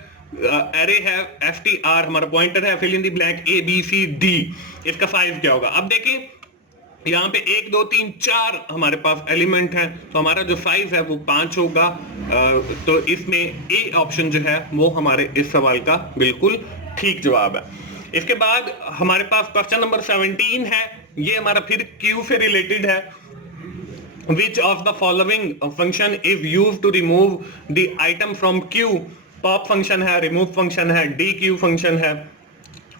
Array है str, हमारा पॉइंटर है, fill in the blank ABCD, इसका साइज क्या होगा। अब देखिए यहाँ पे 1 2 3 4 हमारे पास एलिमेंट है, तो हमारा जो साइज है वो 5 होगा। तो इसमें ए ऑप्शन जो है वो हमारे इस सवाल का बिल्कुल ठीक जवाब है। इसके बाद हमारे पास क्वेश्चन नंबर 17 है, ये हमारा फिर क्यू से रिलेटेड है। Which of the following function is used to remove the item from queue? Pop function है, रिमूव फंक्शन है, DQ फंक्शन है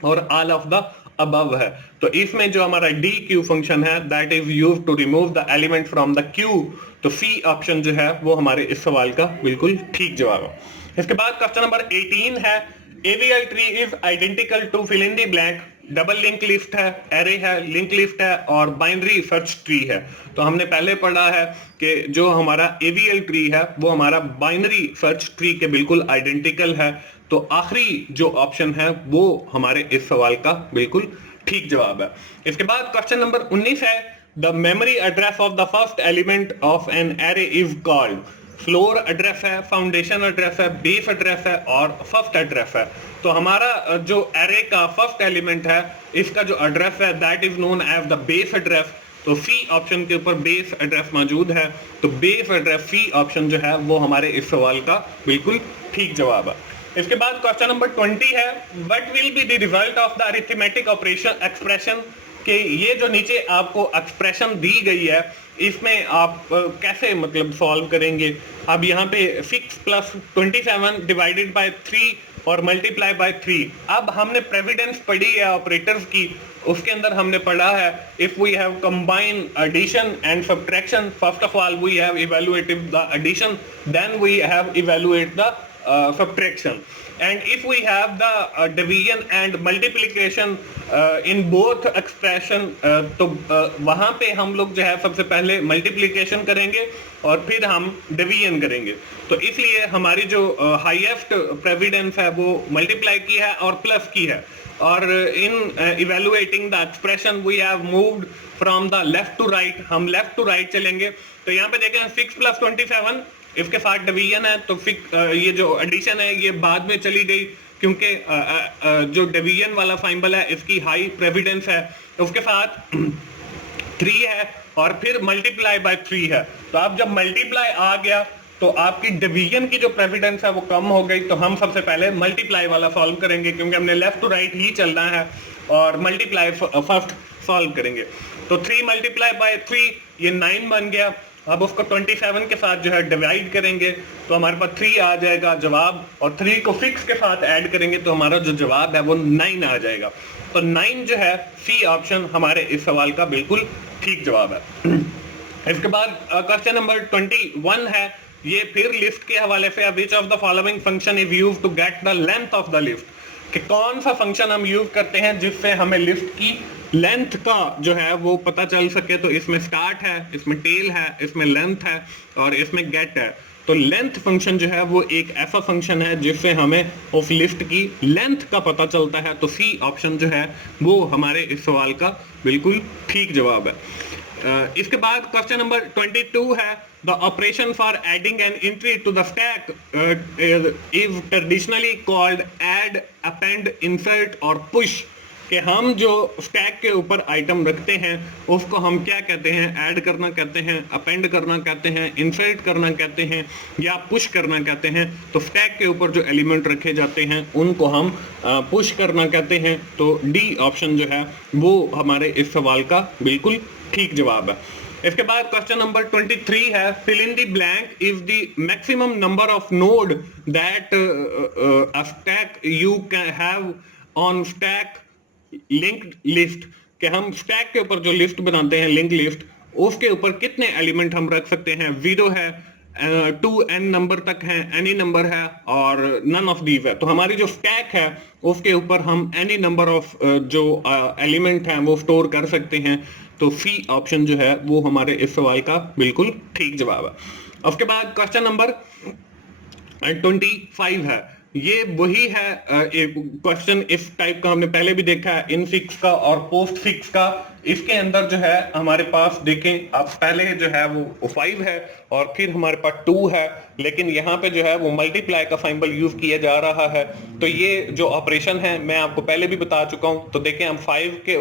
और ऑल ऑफ द अबव है। तो इसमें जो हमारा DQ फंक्शन है that is used to remove the element from the queue. तो सी ऑप्शन जो है वो हमारे इस सवाल का बिल्कुल ठीक जवाब है। इसके बाद क्वेश्चन नंबर 18 है, AVL tree is identical to fill in the blank. Double link list है, एरे है, लिंक लिस्ट है और बाइनरी सर्च ट्री है। तो हमने पहले पढ़ा है कि जो हमारा AVL ट्री है वो हमारा बाइनरी सर्च ट्री के बिल्कुल आइडेंटिकल है। तो आखिरी जो ऑप्शन है वो हमारे इस सवाल का बिल्कुल ठीक जवाब है। इसके बाद क्वेश्चन नंबर 19 है, the memory address of the first element of an array is called. Floor address है, फाउंडेशन एड्रेस है, बेस एड्रेस है और फर्स्ट एड्रेस है। तो हमारा जो एरे का फर्स्ट एलिमेंट है इसका जो एड्रेस है that is known as the base address. तो सी ऑप्शन के ऊपर बेस एड्रेस मौजूद है। तो बेस एड्रेस सी ऑप्शन जो है वो हमारे इस सवाल का बिल्कुल ठीक जवाब है। इसके बाद क्वेश्चन नंबर 20 है, what will be the result of the arithmetic operation expression. कि ये जो नीचे आपको एक्सप्रेशन दी गई है इसमें आप कैसे मतलब सॉल्व करेंगे। अब यहाँ पे 6 + 27 डिवाइडेड बाय 3 और मल्टीप्लाई बाय 3। अब हमने प्रेसिडेंस पढ़ी है ऑपरेटर्स की, उसके अंदर हमने पढ़ा है if we have combine addition and subtraction, first of all we have evaluated the addition, then we have evaluate the subtraction, and if we have the division and multiplication in both expression, तो वहां पे हम लोग जो है सबसे पहले multiplication करेंगे और फिर हम डिवीजन करेंगे। तो इसलिए हमारी जो हाईएस्ट प्रेसिडेंस है वो मल्टीप्लाई की है और प्लस की है। और in evaluating the expression we have moved from the left to right, हम लेफ्ट टू राइट चलेंगे। तो यहाँ पे देखें 6 + 27 इसके साथ डिवीजन है, तो ये जो एडिशन है ये बाद में चली गई क्योंकि जो डिवीजन वाला सिंबल है इसकी हाई प्रेसिडेंस है, उसके साथ 3 है और फिर मल्टीप्लाई बाय 3 है। तो अब जब मल्टीप्लाई आ गया तो आपकी डिवीजन की जो प्रेसिडेंस है वो कम हो गई। तो हम सबसे पहले मल्टीप्लाई वाला सॉल्व करेंगे क्योंकि हमने लेफ्ट टू राइट ही चलना है और मल्टीप्लाई फर्स्ट सॉल्व करेंगे। तो 3 × 3 ये 9 बन गया। अब उसको 27 के साथ जो है डिवाइड करेंगे तो हमारे पास 3 आ जाएगा जवाब, और 3 को 6 के साथ ऐड करेंगे तो हमारा जो जवाब है वो 9 आ जाएगा। तो 9 जो है सी ऑप्शन हमारे इस सवाल का बिल्कुल ठीक जवाब है। इसके बाद क्वेश्चन नंबर 21 है, ये फिर लिस्ट के हवाले से, which of the following function is used to get the length of the list. कि कौन सा फंक्शन हम यूज करते हैं जिससे हमें लिस्ट की लेंथ का जो है वो पता चल सके, तो इसमें स्टार्ट है, इसमें टेल है, इसमें लेंथ है और इसमें गेट है। तो लेंथ फंक्शन जो है वो एक ऐसा फंक्शन है जिससे हमें उस लिस्ट की लेंथ का पता चलता है। तो सी ऑप्शन जो है वो हमारे इस सवाल का बिल्कुल ठीक जवाब है। इसके बाद क्वेश्चन नंबर 22 है, the operation for adding an entry to the stack is traditionally called add, append, insert और पुश। कि हम जो स्टैक के ऊपर आइटम रखते हैं उसको हम क्या कहते हैं? ऐड करना कहते हैं, अपेंड करना कहते हैं, इंसर्ट करना कहते हैं या पुश करना कहते हैं। तो स्टैक के ऊपर जो एलिमेंट रखे जाते हैं उनको हम पुश करना कहते हैं। तो डी ऑप्शन जो है वो हमारे इस सवाल का बिल्कुल ठीक जवाब है। इसके बाद क्वेश्चन नंबर 23 है, fill in the blank is the maximum number of node that a stack you can have on stack linked list. कि हम स्टैक के ऊपर जो लिस्ट बनाते हैं, लिंक लिस्ट, उसके ऊपर कितने एलिमेंट हम रख सकते हैं? 0 है, 2n नंबर तक है, एनी नंबर है और नन ऑफ दीज है। तो हमारी जो स्टैक है उसके ऊपर हम एनी नंबर ऑफ जो एलिमेंट हैं वो स्टोर कर सकते हैं। तो सी ऑप्शन जो है वो हमारे इस सवाल का बिल्कुल ठीक जवाब है। उसके बाद क्वेश्चन नंबर 25 है, ये वही है क्वेश्चन इस टाइप का हमने पहले भी देखा है, इन फिक्स का और पोस्ट फिक्स का। इसके अंदर जो है हमारे पास देखें आप, पहले जो है वो 5 है और फिर हमारे पास 2 है, लेकिन यहाँ पे जो है वो मल्टीप्लाई का सिंबल यूज किया जा रहा है। तो ये जो ऑपरेशन है मैं आपको पहले भी बता चुका हूँ। तो देखें हम 5 के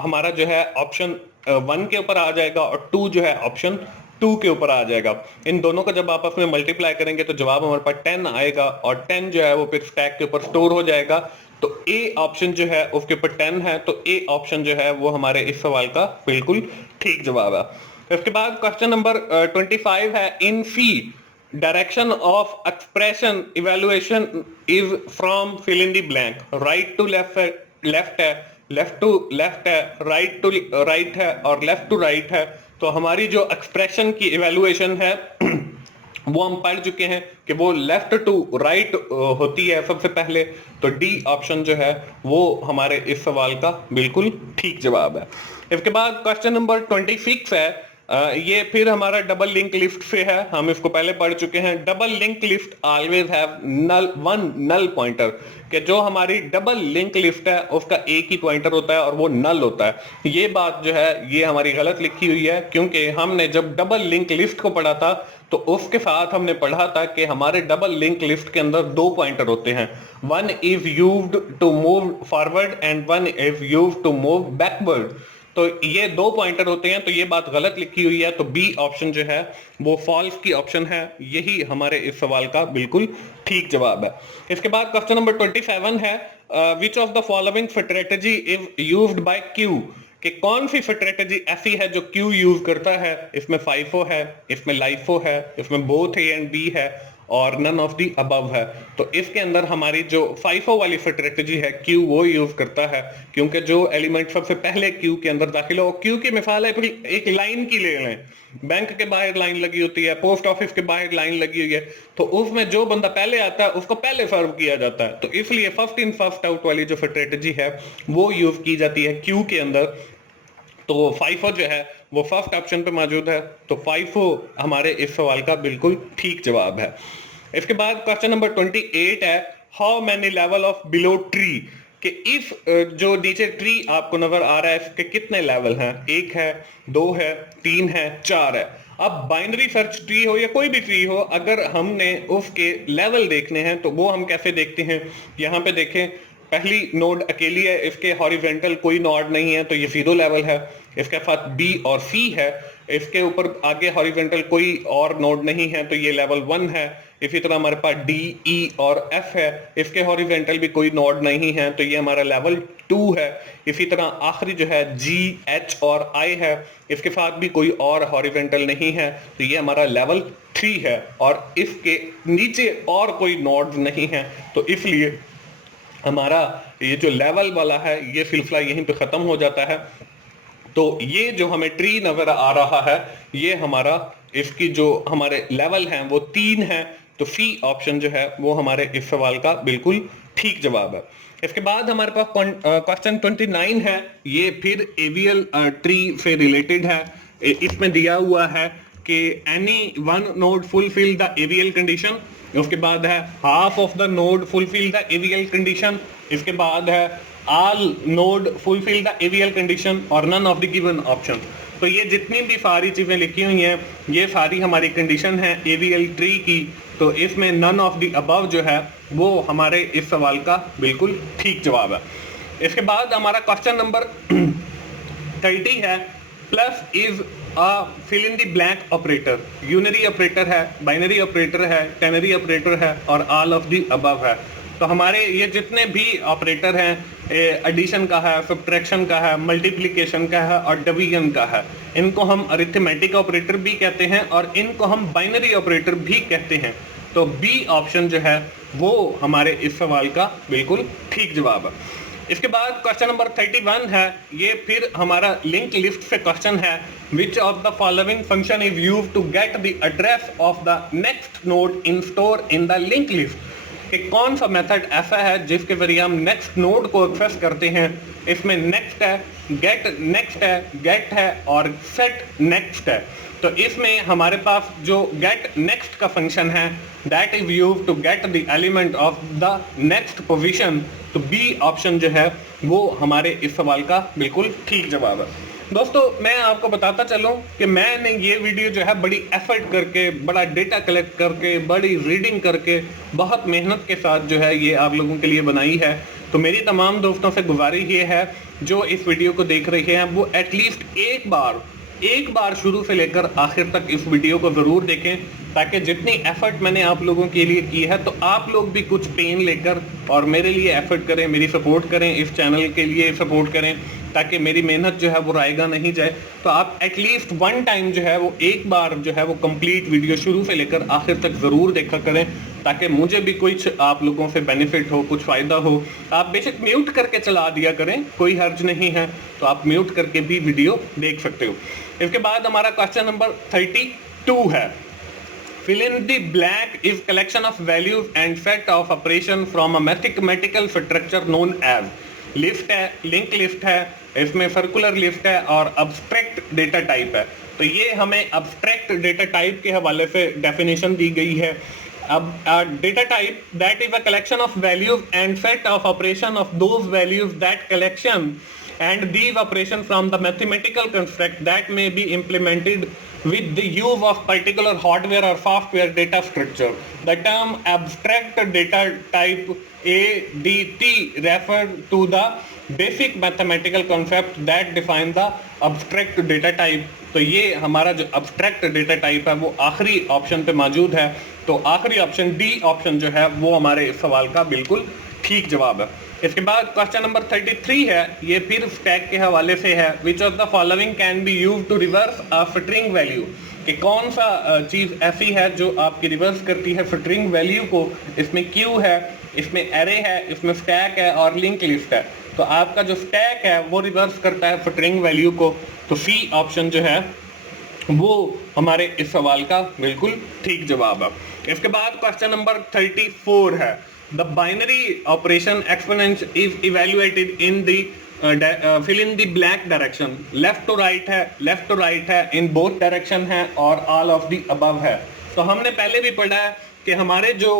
हमारा जो है ऑप्शन 1 के ऊपर आ जाएगा और 2 जो है ऑप्शन 2 के ऊपर आ जाएगा। इन दोनों का जब आपस में मल्टीप्लाई करेंगे तो जवाब हमारे पास 10 आएगा और 10 जो है वो फिर स्टैक के ऊपर स्टोर हो जाएगा। तो ए ऑप्शन जो है उसके ऊपर 10 है, तो ए ऑप्शन जो है वो हमारे इस सवाल का बिल्कुल ठीक जवाब है। इसके बाद क्वेश्चन नंबर 25 है, in C direction of expression evaluation is from fill in the blank. Right to left है, लेफ्ट टू लेफ्ट है, राइट टू राइट है और लेफ्ट टू राइट है। तो हमारी जो एक्सप्रेशन की इवैल्यूएशन है वो हम पढ़ चुके हैं कि वो लेफ्ट टू राइट होती है सबसे पहले। तो डी ऑप्शन जो है वो हमारे इस सवाल का बिल्कुल ठीक जवाब है। इसके बाद क्वेश्चन नंबर 26 है, ये फिर हमारा डबल लिंक लिस्ट से है, हम इसको पहले पढ़ चुके हैं। Double link list always have one null pointer. कि जो हमारी डबल लिंक लिस्ट है उसका एक ही पॉइंटर होता है और वो नल होता है। ये बात जो है ये हमारी गलत लिखी हुई है, क्योंकि हमने जब डबल लिंक लिस्ट को पढ़ा था तो उसके साथ हमने पढ़ा था कि हमारे डबल लिंक लिस्ट के अंदर 2 पॉइंटर होते हैं। One is used to move forward and one is used to move backward. तो ये 2 पॉइंटर होते हैं, तो ये बात गलत लिखी हुई है। तो बी ऑप्शन जो है वो फॉल्स की ऑप्शन है, यही हमारे इस सवाल का बिल्कुल ठीक जवाब है। इसके बाद क्वेश्चन नंबर 27 है, which of the following strategy is used by Q. कि कौन सी स्ट्रेटजी ऐसी है जो क्यू यूज करता है? इसमें FIFO है, इसमें LIFO है, इसमें बोथ ए एंड बी है और नन ऑफ दी अबव है। तो इसके अंदर हमारी जो FIFO वाली स्ट्रेटजी है क्यू वो यूज करता है, क्योंकि जो एलिमेंट सबसे पहले क्यू के अंदर दाखिल हो, क्यू की मिसाल है एक लाइन की ले लें, बैंक के बाहर लाइन लगी होती है, पोस्ट ऑफिस के बाहर लाइन लगी हुई है, तो उसमें जो बंदा पहले आता है उसको पहले सर्व किया जाता है। तो इसलिए फर्स्ट इन फर्स्ट आउट वाली जो स्ट्रेटजी है वो यूज की जाती है क्यू के अंदर। तो FIFO जो है वो फर्स्ट ऑप्शन पे मौजूद है। तो FIFO हमारे इस सवाल का बिल्कुल ठीक जवाब है। इसके बाद क्वेश्चन नंबर 28 है, how many level of below tree. कि इस जो नीचे ट्री आपको नजर आ रहा है इसके कितने लेवल हैं? 1 है, 2 है, 3 है, 4 है। अब बाइनरी सर्च ट्री हो या कोई भी ट्री हो, अगर हमने उसके लेवल देखने हैं तो वो हम कैसे देखते हैं? यहाँ पे देखें, पहली नोड अकेली है, इसके हॉरिजॉन्टल कोई नोड नहीं है तो ये 0 लेवल है। इसके साथ बी और सी है, इसके ऊपर आगे हॉरिजॉन्टल कोई और नोड नहीं है तो ये लेवल 1 है। इसी तरह हमारे पास डी, ई और एफ है, इसके हॉरिजॉन्टल भी कोई नोड नहीं है तो ये हमारा लेवल 2 है। इसी तरह आखिरी जो है जी, एच और आई है, इसके साथ भी कोई और हॉरिजॉन्टल नहीं है तो ये हमारा लेवल 3 है और इसके नीचे और कोई नोड नहीं है। तो इसलिए हमारा ये जो लेवल वाला है ये सिलसिला यहीं पे खत्म हो जाता है। तो ये जो हमें ट्री नजर आ रहा है ये हमारा, इसकी जो हमारे लेवल हैं वो 3 है। तो सी ऑप्शन जो है वो हमारे इस सवाल का बिल्कुल ठीक जवाब है। इसके बाद हमारे पास क्वेश्चन 29 है, ये फिर एवीएल ट्री से रिलेटेड है। इसमें दिया हुआ है कि any one node fulfil the AVL condition, उसके बाद है half of the node fulfil the AVL condition, इसके बाद है all node fulfil the AVL condition और none of the given option. तो ये जितनी भी सारी चीजें लिखी हुई हैं ये सारी हमारी कंडीशन है एवीएल ट्री की। तो इसमें नन ऑफ द अबव जो है वो हमारे इस सवाल का बिल्कुल ठीक जवाब है। इसके बाद हमारा क्वेश्चन नंबर 30 है, plus is a fill in the blank operator. Unary operator है, बाइनरी ऑपरेटर है, टेनरी ऑपरेटर है और ऑल ऑफ द अबव है। तो हमारे ये जितने भी ऑपरेटर हैं, एडिशन का है, सब्ट्रैक्शन का है, मल्टीप्लिकेशन का है और डिवीजन का है, इनको हम अरिथमेटिक ऑपरेटर भी कहते हैं और इनको हम बाइनरी ऑपरेटर भी कहते हैं। तो बी ऑप्शन जो है वो हमारे इस सवाल का बिल्कुल ठीक जवाब है। इसके बाद क्वेश्चन नंबर 31 है, ये फिर हमारा लिंक लिस्ट से क्वेश्चन है, which of the following function is used to get the address of the next node in store in the link list. कि कौन सा मेथड ऐसा है जिसके जरिए हम नेक्स्ट नोड को एक्सेस करते हैं। इसमें नेक्स्ट है, गेट है और सेट नेक्स्ट है। तो इसमें हमारे पास जो गेट नेक्स्ट का फंक्शन है that is used to get the element of the next position. तो बी ऑप्शन जो है वो हमारे इस सवाल का बिल्कुल ठीक जवाब है। दोस्तों मैं आपको बताता चलूं कि मैंने ये वीडियो जो है बड़ी एफर्ट करके, बड़ा डेटा कलेक्ट करके, बड़ी रीडिंग करके, बहुत मेहनत के साथ जो है ये आप लोगों के लिए बनाई है। तो मेरी तमाम दोस्तों से गुजारिश ये है जो इस वीडियो को देख रहे हैं वो एटलीस्ट एक बार शुरू से लेकर आखिर तक इस वीडियो को जरूर देखें, ताकि जितनी एफर्ट मैंने आप लोगों के लिए की है तो आप लोग भी कुछ पेन लेकर और मेरे लिए एफर्ट करें, मेरी सपोर्ट करें, इस चैनल के लिए सपोर्ट करें, ताकि मेरी मेहनत जो है वो रायगा नहीं जाए। तो आप एटलीस्ट वन टाइम जो है वो एक बार जो है वो कंप्लीट वीडियो शुरू से लेकर आखिर तक जरूर देखा करें, ताकि मुझे भी कुछ आप लोगों से बेनिफिट हो, कुछ फायदा हो। आप बेशक म्यूट करके चला दिया करें, कोई हर्ज नहीं है, तो आप म्यूट करके भी वीडियो देख सकते हो। इसके बाद हमारा क्वेश्चन नंबर 32 है, fill in the blank is collection of values and set of operation from a mathematical structure known as। List है, लिंक लिस्ट है, इसमें सर्कुलर लिस्ट है और अब्स्ट्रैक्ट डेटा टाइप है। तो ये हमें अब्स्ट्रैक्ट डेटा टाइप के हवाले से डेफिनेशन दी गई है। अब data type that is a collection of values and set of operation of those values that collection and these operations from the mathematical construct that may be implemented with the use of particular hardware or software data structure. The term abstract data type ADT refers to the basic mathematical concept that define the abstract data type। तो ये हमारा जो abstract data type है वो आखिरी option पे मौजूद है। तो आखिरी ऑप्शन डी ऑप्शन जो है वो हमारे इस सवाल का बिल्कुल ठीक जवाब है। इसके बाद क्वेश्चन नंबर 33 है, ये फिर स्टैक के हवाले से है, which of the following can be used to reverse a string value. कि कौन सा चीज ऐसी है जो आपकी रिवर्स करती है स्ट्रिंग वैल्यू को। इसमें क्यू है, इसमें एरे है, इसमें स्टैक है और लिंक लिस्ट है। तो आपका जो स्टैक है वो रिवर्स करता है स्ट्रिंग वैल्यू को। तो सी ऑप्शन जो है वो हमारे इस सवाल का बिल्कुल ठीक जवाब है। इसके बाद क्वेश्चन नंबर 34 है, the binary operation exponent is evaluated in the fill in the blank direction। Left to right है, इन बोथ डायरेक्शन है और ऑल ऑफ द अबव है। तो हमने पहले भी पढ़ा है कि हमारे जो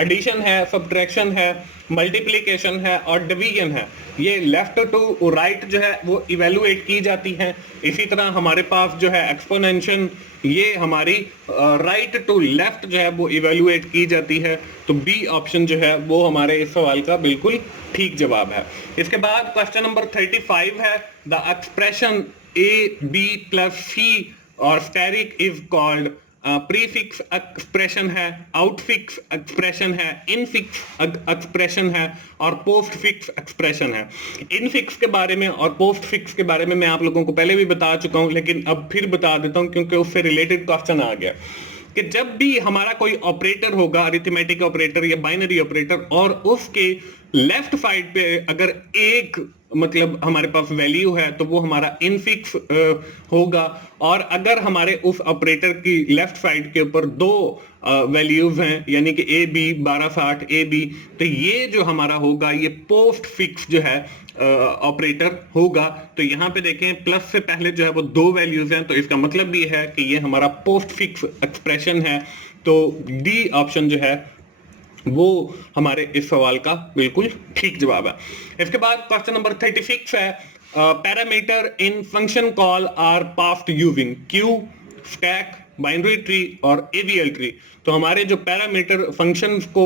एडिशन है, सब्ट्रैक्शन है, मल्टीप्लिकेशन है और डिवीजन है, ये लेफ्ट टू राइट जो है वो इवेलुएट की जाती है। इसी तरह हमारे पास जो है एक्सपोनेंशियल, ये हमारी राइट टू लेफ्ट जो है वो इवेलुएट की जाती है। तो बी ऑप्शन जो है वो हमारे इस सवाल का बिल्कुल ठीक जवाब है। इसके बाद क्वेश्चन नंबर 35 है, the expression A B plus C और asterisk is called. Prefix expression है, आउटफिक्स एक्सप्रेशन है, इनफिक्स एक्सप्रेशन है और पोस्टफिक्स एक्सप्रेशन है। इनफिक्स के बारे में और पोस्टफिक्स के बारे में मैं आप लोगों को पहले भी बता चुका हूं, लेकिन अब फिर बता देता हूं क्योंकि उससे रिलेटेड क्वेश्चन आ गया कि जब भी हमारा कोई ऑपरेटर होगा, अरिथमेटिक ऑपरेटर या बाइनरी ऑपरेटर, और उसके लेफ्ट साइड पे अगर एक मतलब हमारे पास वैल्यू है तो वो हमारा इनफिक्स होगा, और अगर हमारे उस ऑपरेटर की लेफ्ट साइड के ऊपर दो वैल्यूज हैं यानी कि ए बी 1260 ए बी, तो ये जो हमारा होगा ये पोस्ट फिक्स जो है ऑपरेटर होगा। तो यहाँ पे देखें प्लस से पहले जो है वो दो वैल्यूज हैं, तो इसका मतलब भी है कि ये हमारा पोस्ट फिक्स एक्सप्रेशन है। तो डी ऑप्शन जो है वो हमारे इस सवाल का बिल्कुल ठीक जवाब है। इसके बाद क्वेश्चन नंबर 36 है, parameter in function call are passed using queue, stack, binary tree और एवीएल ट्री। तो हमारे जो पैरामीटर फंक्शंस को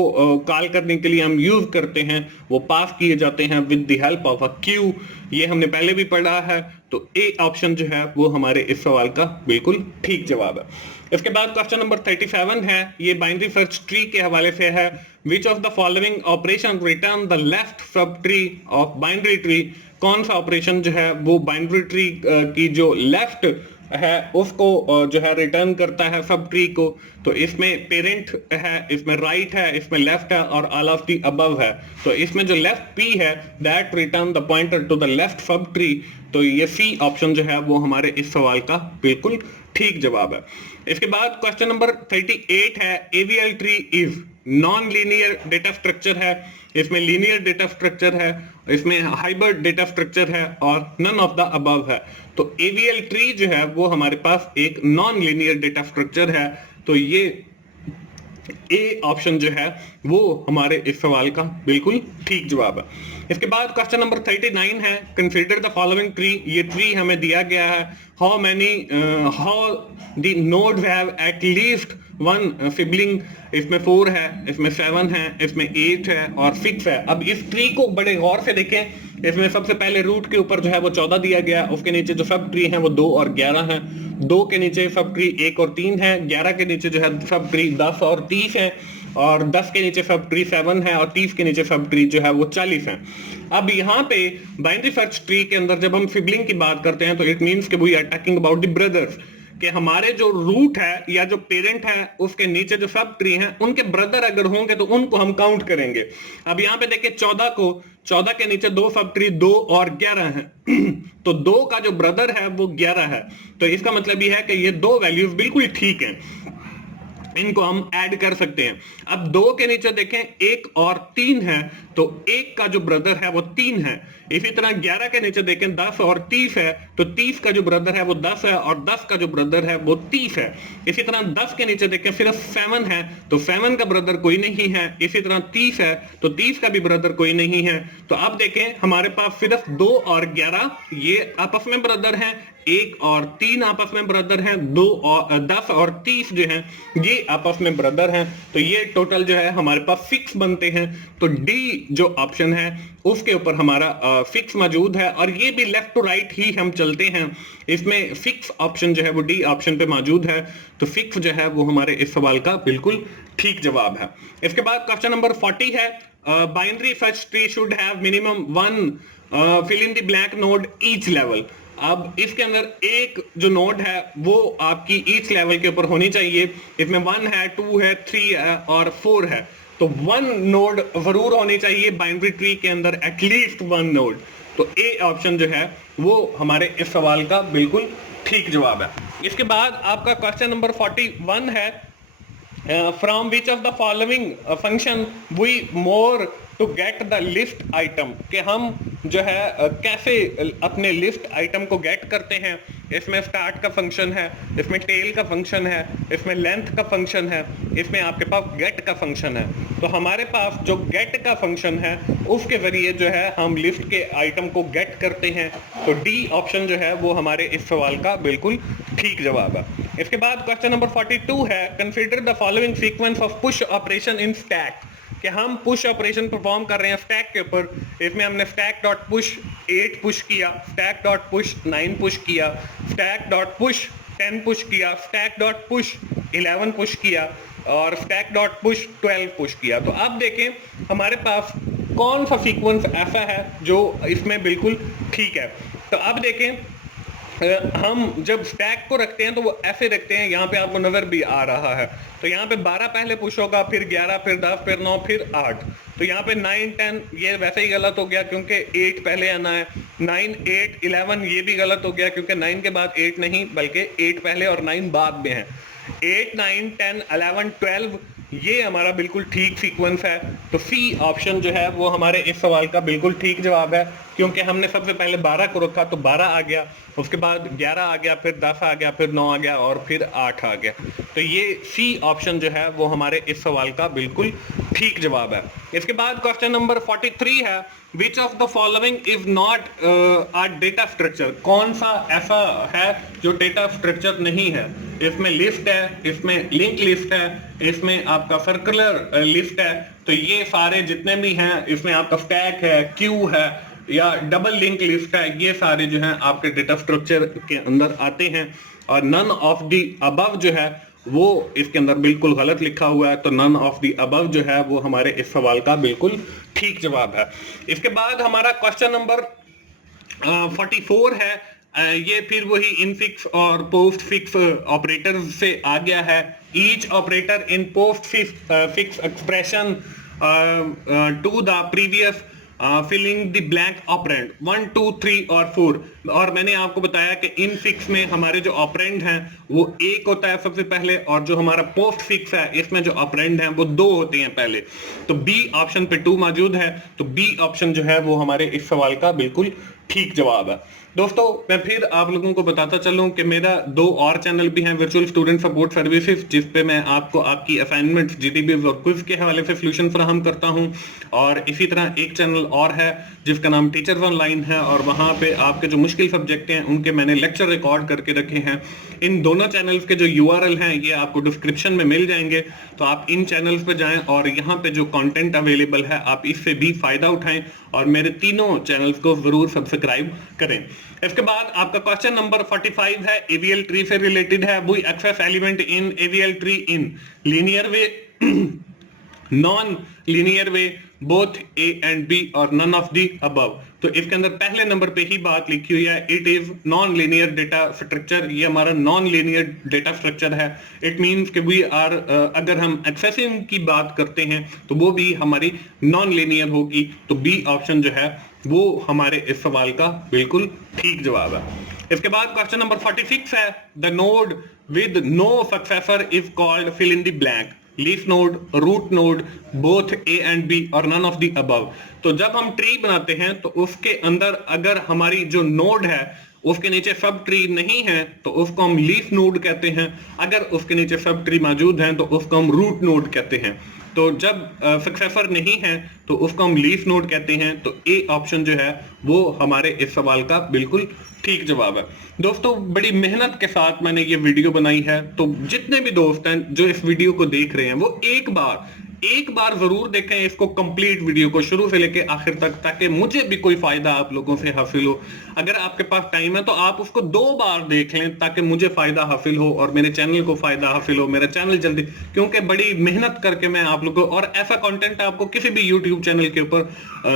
कॉल करने के लिए हम यूज करते हैं वो पास किए जाते हैं with the help of a Q. ये हमने पहले भी पढ़ा है, तो ए ऑप्शन जो है वो हमारे इस सवाल का बिल्कुल ठीक जवाब है। इसके बाद क्वेश्चन नंबर 37 है, ये बाइनरी सर्च ट्री के हवाले से है। Which of the following operation return the left sub tree of binary tree. कौन सा ऑपरेशन जो है वो बाइनरी ट्री की जो लेफ्ट है उसको जो है रिटर्न करता है सब ट्री को। तो इसमें पेरेंट है, इसमें राइट है, इसमें लेफ्ट है और ऑल ऑफ दी अबव है। तो इसमें जो लेफ्ट पी है that return the pointer to the left subtree. तो ये सी ऑप्शन जो है वो हमारे इस सवाल का बिल्कुल ठीक जवाब है। इसके बाद क्वेश्चन नंबर 38 है, AVL tree is non linear data structure है, इसमें लीनियर डेटा स्ट्रक्चर है, इसमें हाइब्रिड डेटा स्ट्रक्चर है और नन ऑफ द अबव है। तो एवीएल ट्री जो है वो हमारे पास एक नॉन लीनियर डेटा स्ट्रक्चर है। तो ये ए ऑप्शन जो है वो हमारे इस सवाल का बिल्कुल ठीक जवाब है। इसके बाद क्वेश्चन नंबर 39 है, कंसीडर द फॉलोइंग ट्री। ये ट्री हमें दिया गया है, how the nodes have at least one sibling. इसमें 4 है, इसमें 7 है, इसमें 8 है और 6 है। अब इस ट्री को बड़े गौर से देखें। इसमें सबसे पहले रूट के ऊपर जो है वो 14 दिया गया, उसके नीचे जो सब ट्री है वो 2 और 11 है, 2 के नीचे सब ट्री 1 और 3 है, 11 के नीचे जो है सब ट्री 10 और 30 है, और 10 के नीचे सब ट्री 7 है और 30 के नीचे सब ट्री जो है वो 40 है। अब यहाँ पे बाइनरी सर्च ट्री के अंदर जब हम सिबलिंग की बात करते हैं तो इट मींस कि we are talking about the brothers, कि हमारे जो रूट है या जो पेरेंट है उसके नीचे जो सब ट्री हैं उनके ब्रदर अगर होंगे तो उनको हम काउंट करेंगे। अब यहाँ पे देखिए 14 के नीचे 2 सब ट्री 2 और 11 है तो 2 का जो ब्रदर है वो 11 है। तो इसका मतलब ये है कि ये दो वैल्यूज बिल्कुल ठीक हैं, इनको हम ऐड कर सकते हैं। अब 2 के नीचे देखें 1 और 3 है, तो 1 का जो ब्रदर है वो 3 है। इसी तरह 11 के नीचे देखें 10 और 30 है, तो 30 का जो ब्रदर है वो 10 है और 10 का जो ब्रदर है वो 30 है। इसी तरह 10 के नीचे देखें सिर्फ 7 है, तो 7 का ब्रदर कोई नहीं है। इसी तरह 30 है, तो 30 का भी ब्रदर कोई नहीं है। तो अब देखें हमारे पास सिर्फ 2 और 11 ये आपस में ब्रदर हैं, 1 और 3 आपस में ब्रदर हैं, 2 और 10 और 30 जो हैं ये आपस में ब्रदर हैं। तो ये टोटल जो है हमारे पास 6 बनते हैं। तो डी जो ऑप्शन है उसके ऊपर हमारा 6 मौजूद है, और ये भी लेफ्ट टू राइट ही हम चलते हैं, इसमें 6 ऑप्शन जो है वो डी ऑप्शन पे मौजूद है। तो 6 जो है वो हमारे इस सवाल का बिल्कुल ठीक जवाब है। इसके बाद क्वेश्चन नंबर 40 है, binary search tree should have minimum 1 fill in the blank node each level. अब इसके अंदर एक जो नोड है वो आपकी ईच लेवल के ऊपर होनी चाहिए। इसमें 1 है, 2 है, 3 है और 4 है। तो 1 नोड जरूर होनी चाहिए बाइनरी ट्री के अंदर, एटलीस्ट 1 नोड। तो ए ऑप्शन जो है वो हमारे इस सवाल का बिल्कुल ठीक जवाब है। इसके बाद आपका क्वेश्चन नंबर 41 है, from which of the following function we more to get the list item, कि हम जो है कैसे अपने लिस्ट आइटम को गेट करते हैं। इसमें स्टार्ट का फंक्शन है, इसमें टेल का फंक्शन है, इसमें लेंथ का फंक्शन है, इसमें आपके पास गेट का फंक्शन है। तो हमारे पास जो गेट का फंक्शन है उसके जरिए जो है हम लिस्ट के आइटम को गेट करते हैं। तो डी ऑप्शन जो है वो हमारे इस सवाल का बिल्कुल ठीक जवाब है। इसके बाद क्वेश्चन नंबर 42 है, consider the following sequence of push operation in stack, कि हम पुश ऑपरेशन परफॉर्म कर रहे हैं स्टैक के ऊपर। इसमें हमने स्टैक डॉट पुश 8 पुश किया, स्टैक डॉट पुश 9 पुश किया, स्टैक डॉट पुश 10 पुश किया, स्टैक डॉट पुश 11 पुश किया और स्टैक डॉट पुश 12 पुश किया। तो अब देखें हमारे पास कौन सा सीक्वेंस ऐसा है जो इसमें बिल्कुल ठीक है। तो अब देखें हम जब स्टैक को रखते हैं तो वो ऐसे रखते हैं, यहाँ पे आपको नजर भी आ रहा है। तो यहाँ पे 12 पहले पुश होगा, फिर 11, फिर 10, फिर 9, फिर 8। तो यहाँ पे 9, 10 ये वैसे ही गलत हो गया क्योंकि 8 पहले आना है। 9, 8, 11 ये भी गलत हो गया क्योंकि 9 के बाद 8 नहीं बल्कि 8 पहले और 9 बाद में है। 8, 9, 10, 11, 12 ये हमारा बिल्कुल ठीक सीक्वेंस है। तो सी ऑप्शन जो है वो हमारे इस सवाल का बिल्कुल ठीक जवाब है, क्योंकि हमने सबसे पहले 12 को रखा तो 12 आ गया, उसके बाद 11 आ गया, फिर 10 आ गया, फिर 9 आ गया और फिर 8 आ गया। तो ये सी ऑप्शन जो है वो हमारे इस सवाल का बिल्कुल ठीक जवाब है। इसके बाद क्वेश्चन नंबर 43 है, which of the following is not a data structure. कौन सा ऐसा है जो डेटा स्ट्रक्चर नहीं है। इसमें लिस्ट है, इसमें लिंक लिस्ट है, इसमें आपका सर्कुलर लिस्ट है। तो ये सारे जितने भी हैं, इसमें आपका स्टैक है, क्यू है या डबल लिंक लिस्ट है, ये सारे जो हैं आपके डेटा स्ट्रक्चर के अंदर आते हैं। और नन ऑफ द अबव जो है वो इसके अंदर बिल्कुल गलत लिखा हुआ है। तो नन ऑफ द अबव जो है वो हमारे इस सवाल का बिल्कुल ठीक जवाब है। इसके बाद हमारा क्वेश्चन नंबर 44 है। ये फिर वही इनफिक्स और पोस्ट फिक्स ऑपरेटर से आ गया है। Each operator in postfix expression to the previous filling the blank operand 1, 2, 3 और 4। और मैंने आपको बताया कि इन फिक्स में हमारे जो ऑपरेंड हैं वो 1 होता है सबसे पहले, और जो हमारा पोस्ट फिक्स है इसमें जो ऑपरेंड हैं वो 2 होते हैं पहले। तो बी ऑप्शन पे 2 मौजूद है। तो बी ऑप्शन जो है वो हमारे इस सवाल का बिल्कुल ठीक जवाब है। दोस्तों मैं फिर आप लोगों को बताता चलूं कि मेरा 2 और चैनल भी हैं, वर्चुअल स्टूडेंट सपोर्ट सर्विसेज, जिस पे मैं आपको आपकी असाइनमेंट्स, जीटीबीज और क्विज के हवाले से सॉल्यूशन फराहम करता हूं। और इसी तरह एक चैनल और है जिसका नाम टीचर्स ऑनलाइन है, और वहां पे आपके जो मुश्किल सब्जेक्ट हैं उनके मैंने लेक्चर रिकॉर्ड करके रखे हैं। इन दोनों चैनल्स के जो यूआरएल हैं ये आपको डिस्क्रिप्शन में मिल जाएंगे। तो आप इन चैनल्स पे जाएं और यहाँ पे जो कंटेंट अवेलेबल है आप इससे भी फायदा उठाएं और मेरे तीनों चैनल्स को जरूर सब्सक्राइब करें। इसके बाद आपका क्वेश्चन नंबर 45 है, एवीएल ट्री से रिलेटेड है। We access element in AVL tree in linear way, non linear way, both A and B और नन ऑफ दी अबव। तो इसके अंदर पहले नंबर पे ही बात लिखी हुई है, it is non linear data structure. ये हमारा नॉन लीनियर डेटा स्ट्रक्चर है। इट मींस कि वी आर, अगर हम एक्सेसिंग की बात करते हैं तो वो भी हमारी नॉन लीनियर होगी। तो बी ऑप्शन जो है वो हमारे इस सवाल का बिल्कुल ठीक जवाब है। इसके बाद क्वेश्चन नंबर 46 है, the node with no successor is called fill in the blank, leaf node, root node, both A and B और नन ऑफ द अबव। तो जब हम ट्री बनाते हैं तो उसके अंदर अगर हमारी जो नोड है उसके नीचे सब ट्री नहीं है तो उसको हम लीफ नोड कहते हैं। अगर उसके नीचे सब ट्री मौजूद हैं तो उसको हम रूट नोड कहते हैं। तो जब सक्सेसर नहीं है तो उसको हम लीफ नोड कहते हैं। तो ए ऑप्शन जो है वो हमारे इस सवाल का बिल्कुल ठीक जवाब है। दोस्तों बड़ी मेहनत के साथ मैंने ये वीडियो बनाई है, तो जितने भी दोस्त हैं जो इस वीडियो को देख रहे हैं वो एक बार जरूर देखें इसको, कंप्लीट वीडियो को शुरू से लेके आखिर तक, ताकि मुझे भी कोई फायदा आप लोगों से हासिल हो। अगर आपके पास टाइम है तो आप उसको 2 बार देख लें ताकि मुझे फायदा हासिल हो और मेरे चैनल को फायदा हासिल हो, मेरा चैनल जल्दी, क्योंकि बड़ी मेहनत करके मैं आप लोगों को, और ऐसा कंटेंट आपको किसी भी यूट्यूब चैनल के ऊपर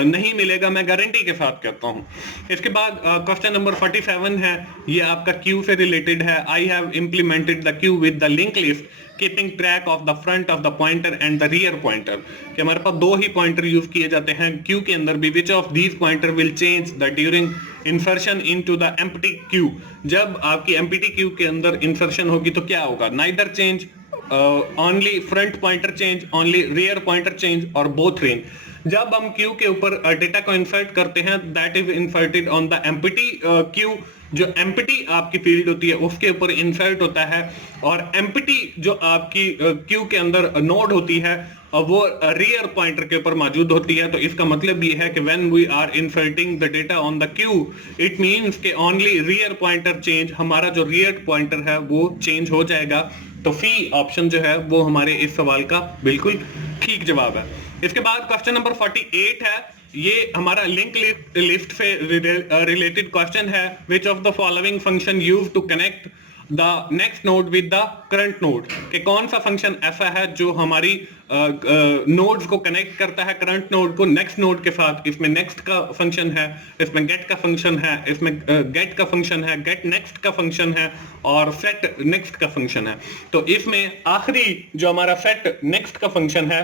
नहीं मिलेगा, मैं गारंटी के साथ कहता हूं। इसके बाद क्वेश्चन नंबर 47 है, ये आपका क्यू से रिलेटेड है। I have implemented the Q with the link list keeping track of the front of the pointer and the rear pointer. कि हमारे पास 2 ही पॉइंटर यूज किए जाते हैं क्यू के अंदर भी। Which of these pointer will change the during insertion into the empty Q. जब आपकी एम्प्टी क्यू के अंदर इंसर्शन होगी तो क्या होगा, neither change, only front pointer change, only rear pointer change और बोथ रेंज। जब हम क्यू के ऊपर डेटा को इंसर्ट करते हैं that is inserted on the empty Q. जो एम्प्टी आपकी फील्ड होती है उसके ऊपर इंसर्ट होता है, और एम्प्टी जो आपकी क्यू के अंदर नोड होती है वो रियर पॉइंटर के ऊपर मौजूद होती है। तो इसका मतलब ये है कि when we are inserting the data on the queue it means कि ओनली रियर पॉइंटर चेंज, हमारा जो रियर पॉइंटर है वो चेंज हो जाएगा। तो सी ऑप्शन जो है वो हमारे इस सवाल का बिल्कुल ठीक जवाब है। इसके बाद क्वेश्चन नंबर 48 है, ये हमारा लिंक लिस्ट से रिलेटेड क्वेश्चन है। Which of the following function used to connect the next node with the current node, कि कौन सा फंक्शन ऐसा है जो हमारी नोड्स को कनेक्ट करता है, करंट नोड को नेक्स्ट नोड के साथ। इसमें नेक्स्ट का फंक्शन है, इसमें गेट का फंक्शन है, इसमें गेट का फंक्शन है, गेट नेक्स्ट का फंक्शन है और सेट नेक्स्ट का फंक्शन है। तो इसमें आखिरी जो हमारा सेट नेक्स्ट का फंक्शन है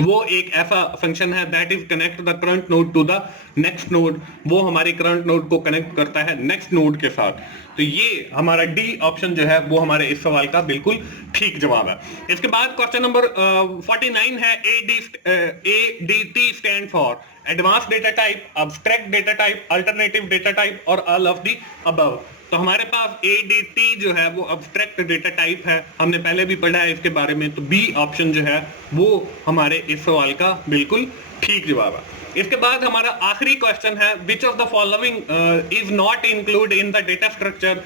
वो एक ऐसा फंक्शन है that is connect the current node to the next node, वो हमारी करंट नोड को कनेक्ट करता है नेक्स्ट नोड के साथ। तो ये हमारा डी ऑप्शन जो है वो हमारे इस सवाल का बिल्कुल ठीक जवाब है। इसके बाद क्वेश्चन नंबर 49 है, ADT stand for advance data type, abstract data type, alternative data type और ऑल ऑफ द अबव। तो हमारे पास ADT जो है वो अब्स्ट्रैक्ट डेटा टाइप है, हमने पहले भी पढ़ा है इसके बारे में। तो बी ऑप्शन जो है वो हमारे इस सवाल का बिल्कुल ठीक जवाब है। इसके बाद हमारा आखिरी क्वेश्चन है, which of the following is not include in the data structure.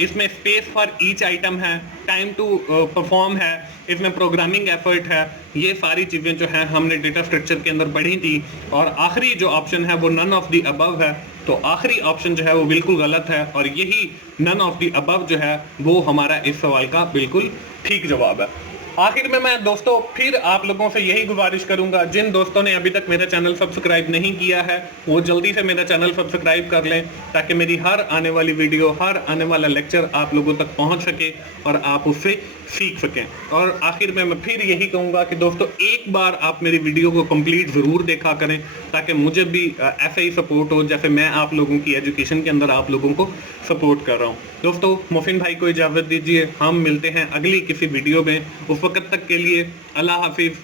इसमें स्पेस फॉर ईच आइटम है, टाइम टू परफॉर्म है, इसमें प्रोग्रामिंग एफर्ट है। ये सारी चीजें जो है हमने डेटा स्ट्रक्चर के अंदर पढ़ी थी। और आखिरी जो ऑप्शन है वो नन ऑफ द अबव है। तो आखिरी ऑप्शन जो है वो बिल्कुल गलत है और यही नन ऑफ द अबव जो है वो हमारा इस सवाल का बिल्कुल ठीक जवाब है। आखिर में मैं दोस्तों फिर आप लोगों से यही गुजारिश करूंगा, जिन दोस्तों ने अभी तक मेरा चैनल सब्सक्राइब नहीं किया है वो जल्दी से मेरा चैनल सब्सक्राइब कर लें, ताकि मेरी हर आने वाली वीडियो, हर आने वाला लेक्चर आप लोगों तक पहुंच सके और आप उससे सीख सकें। और आखिर में मैं फिर यही कहूंगा कि दोस्तों एक बार आप मेरी वीडियो को कंप्लीट जरूर देखा करें, ताकि मुझे भी ऐसे ही सपोर्ट हो जैसे मैं आप लोगों की एजुकेशन के अंदर आप लोगों को सपोर्ट कर रहा हूं। दोस्तों मोहसिन भाई को इजाजत दीजिए, हम मिलते हैं अगली किसी वीडियो में। उस वक्त तक के लिए अल्लाह हाफिज।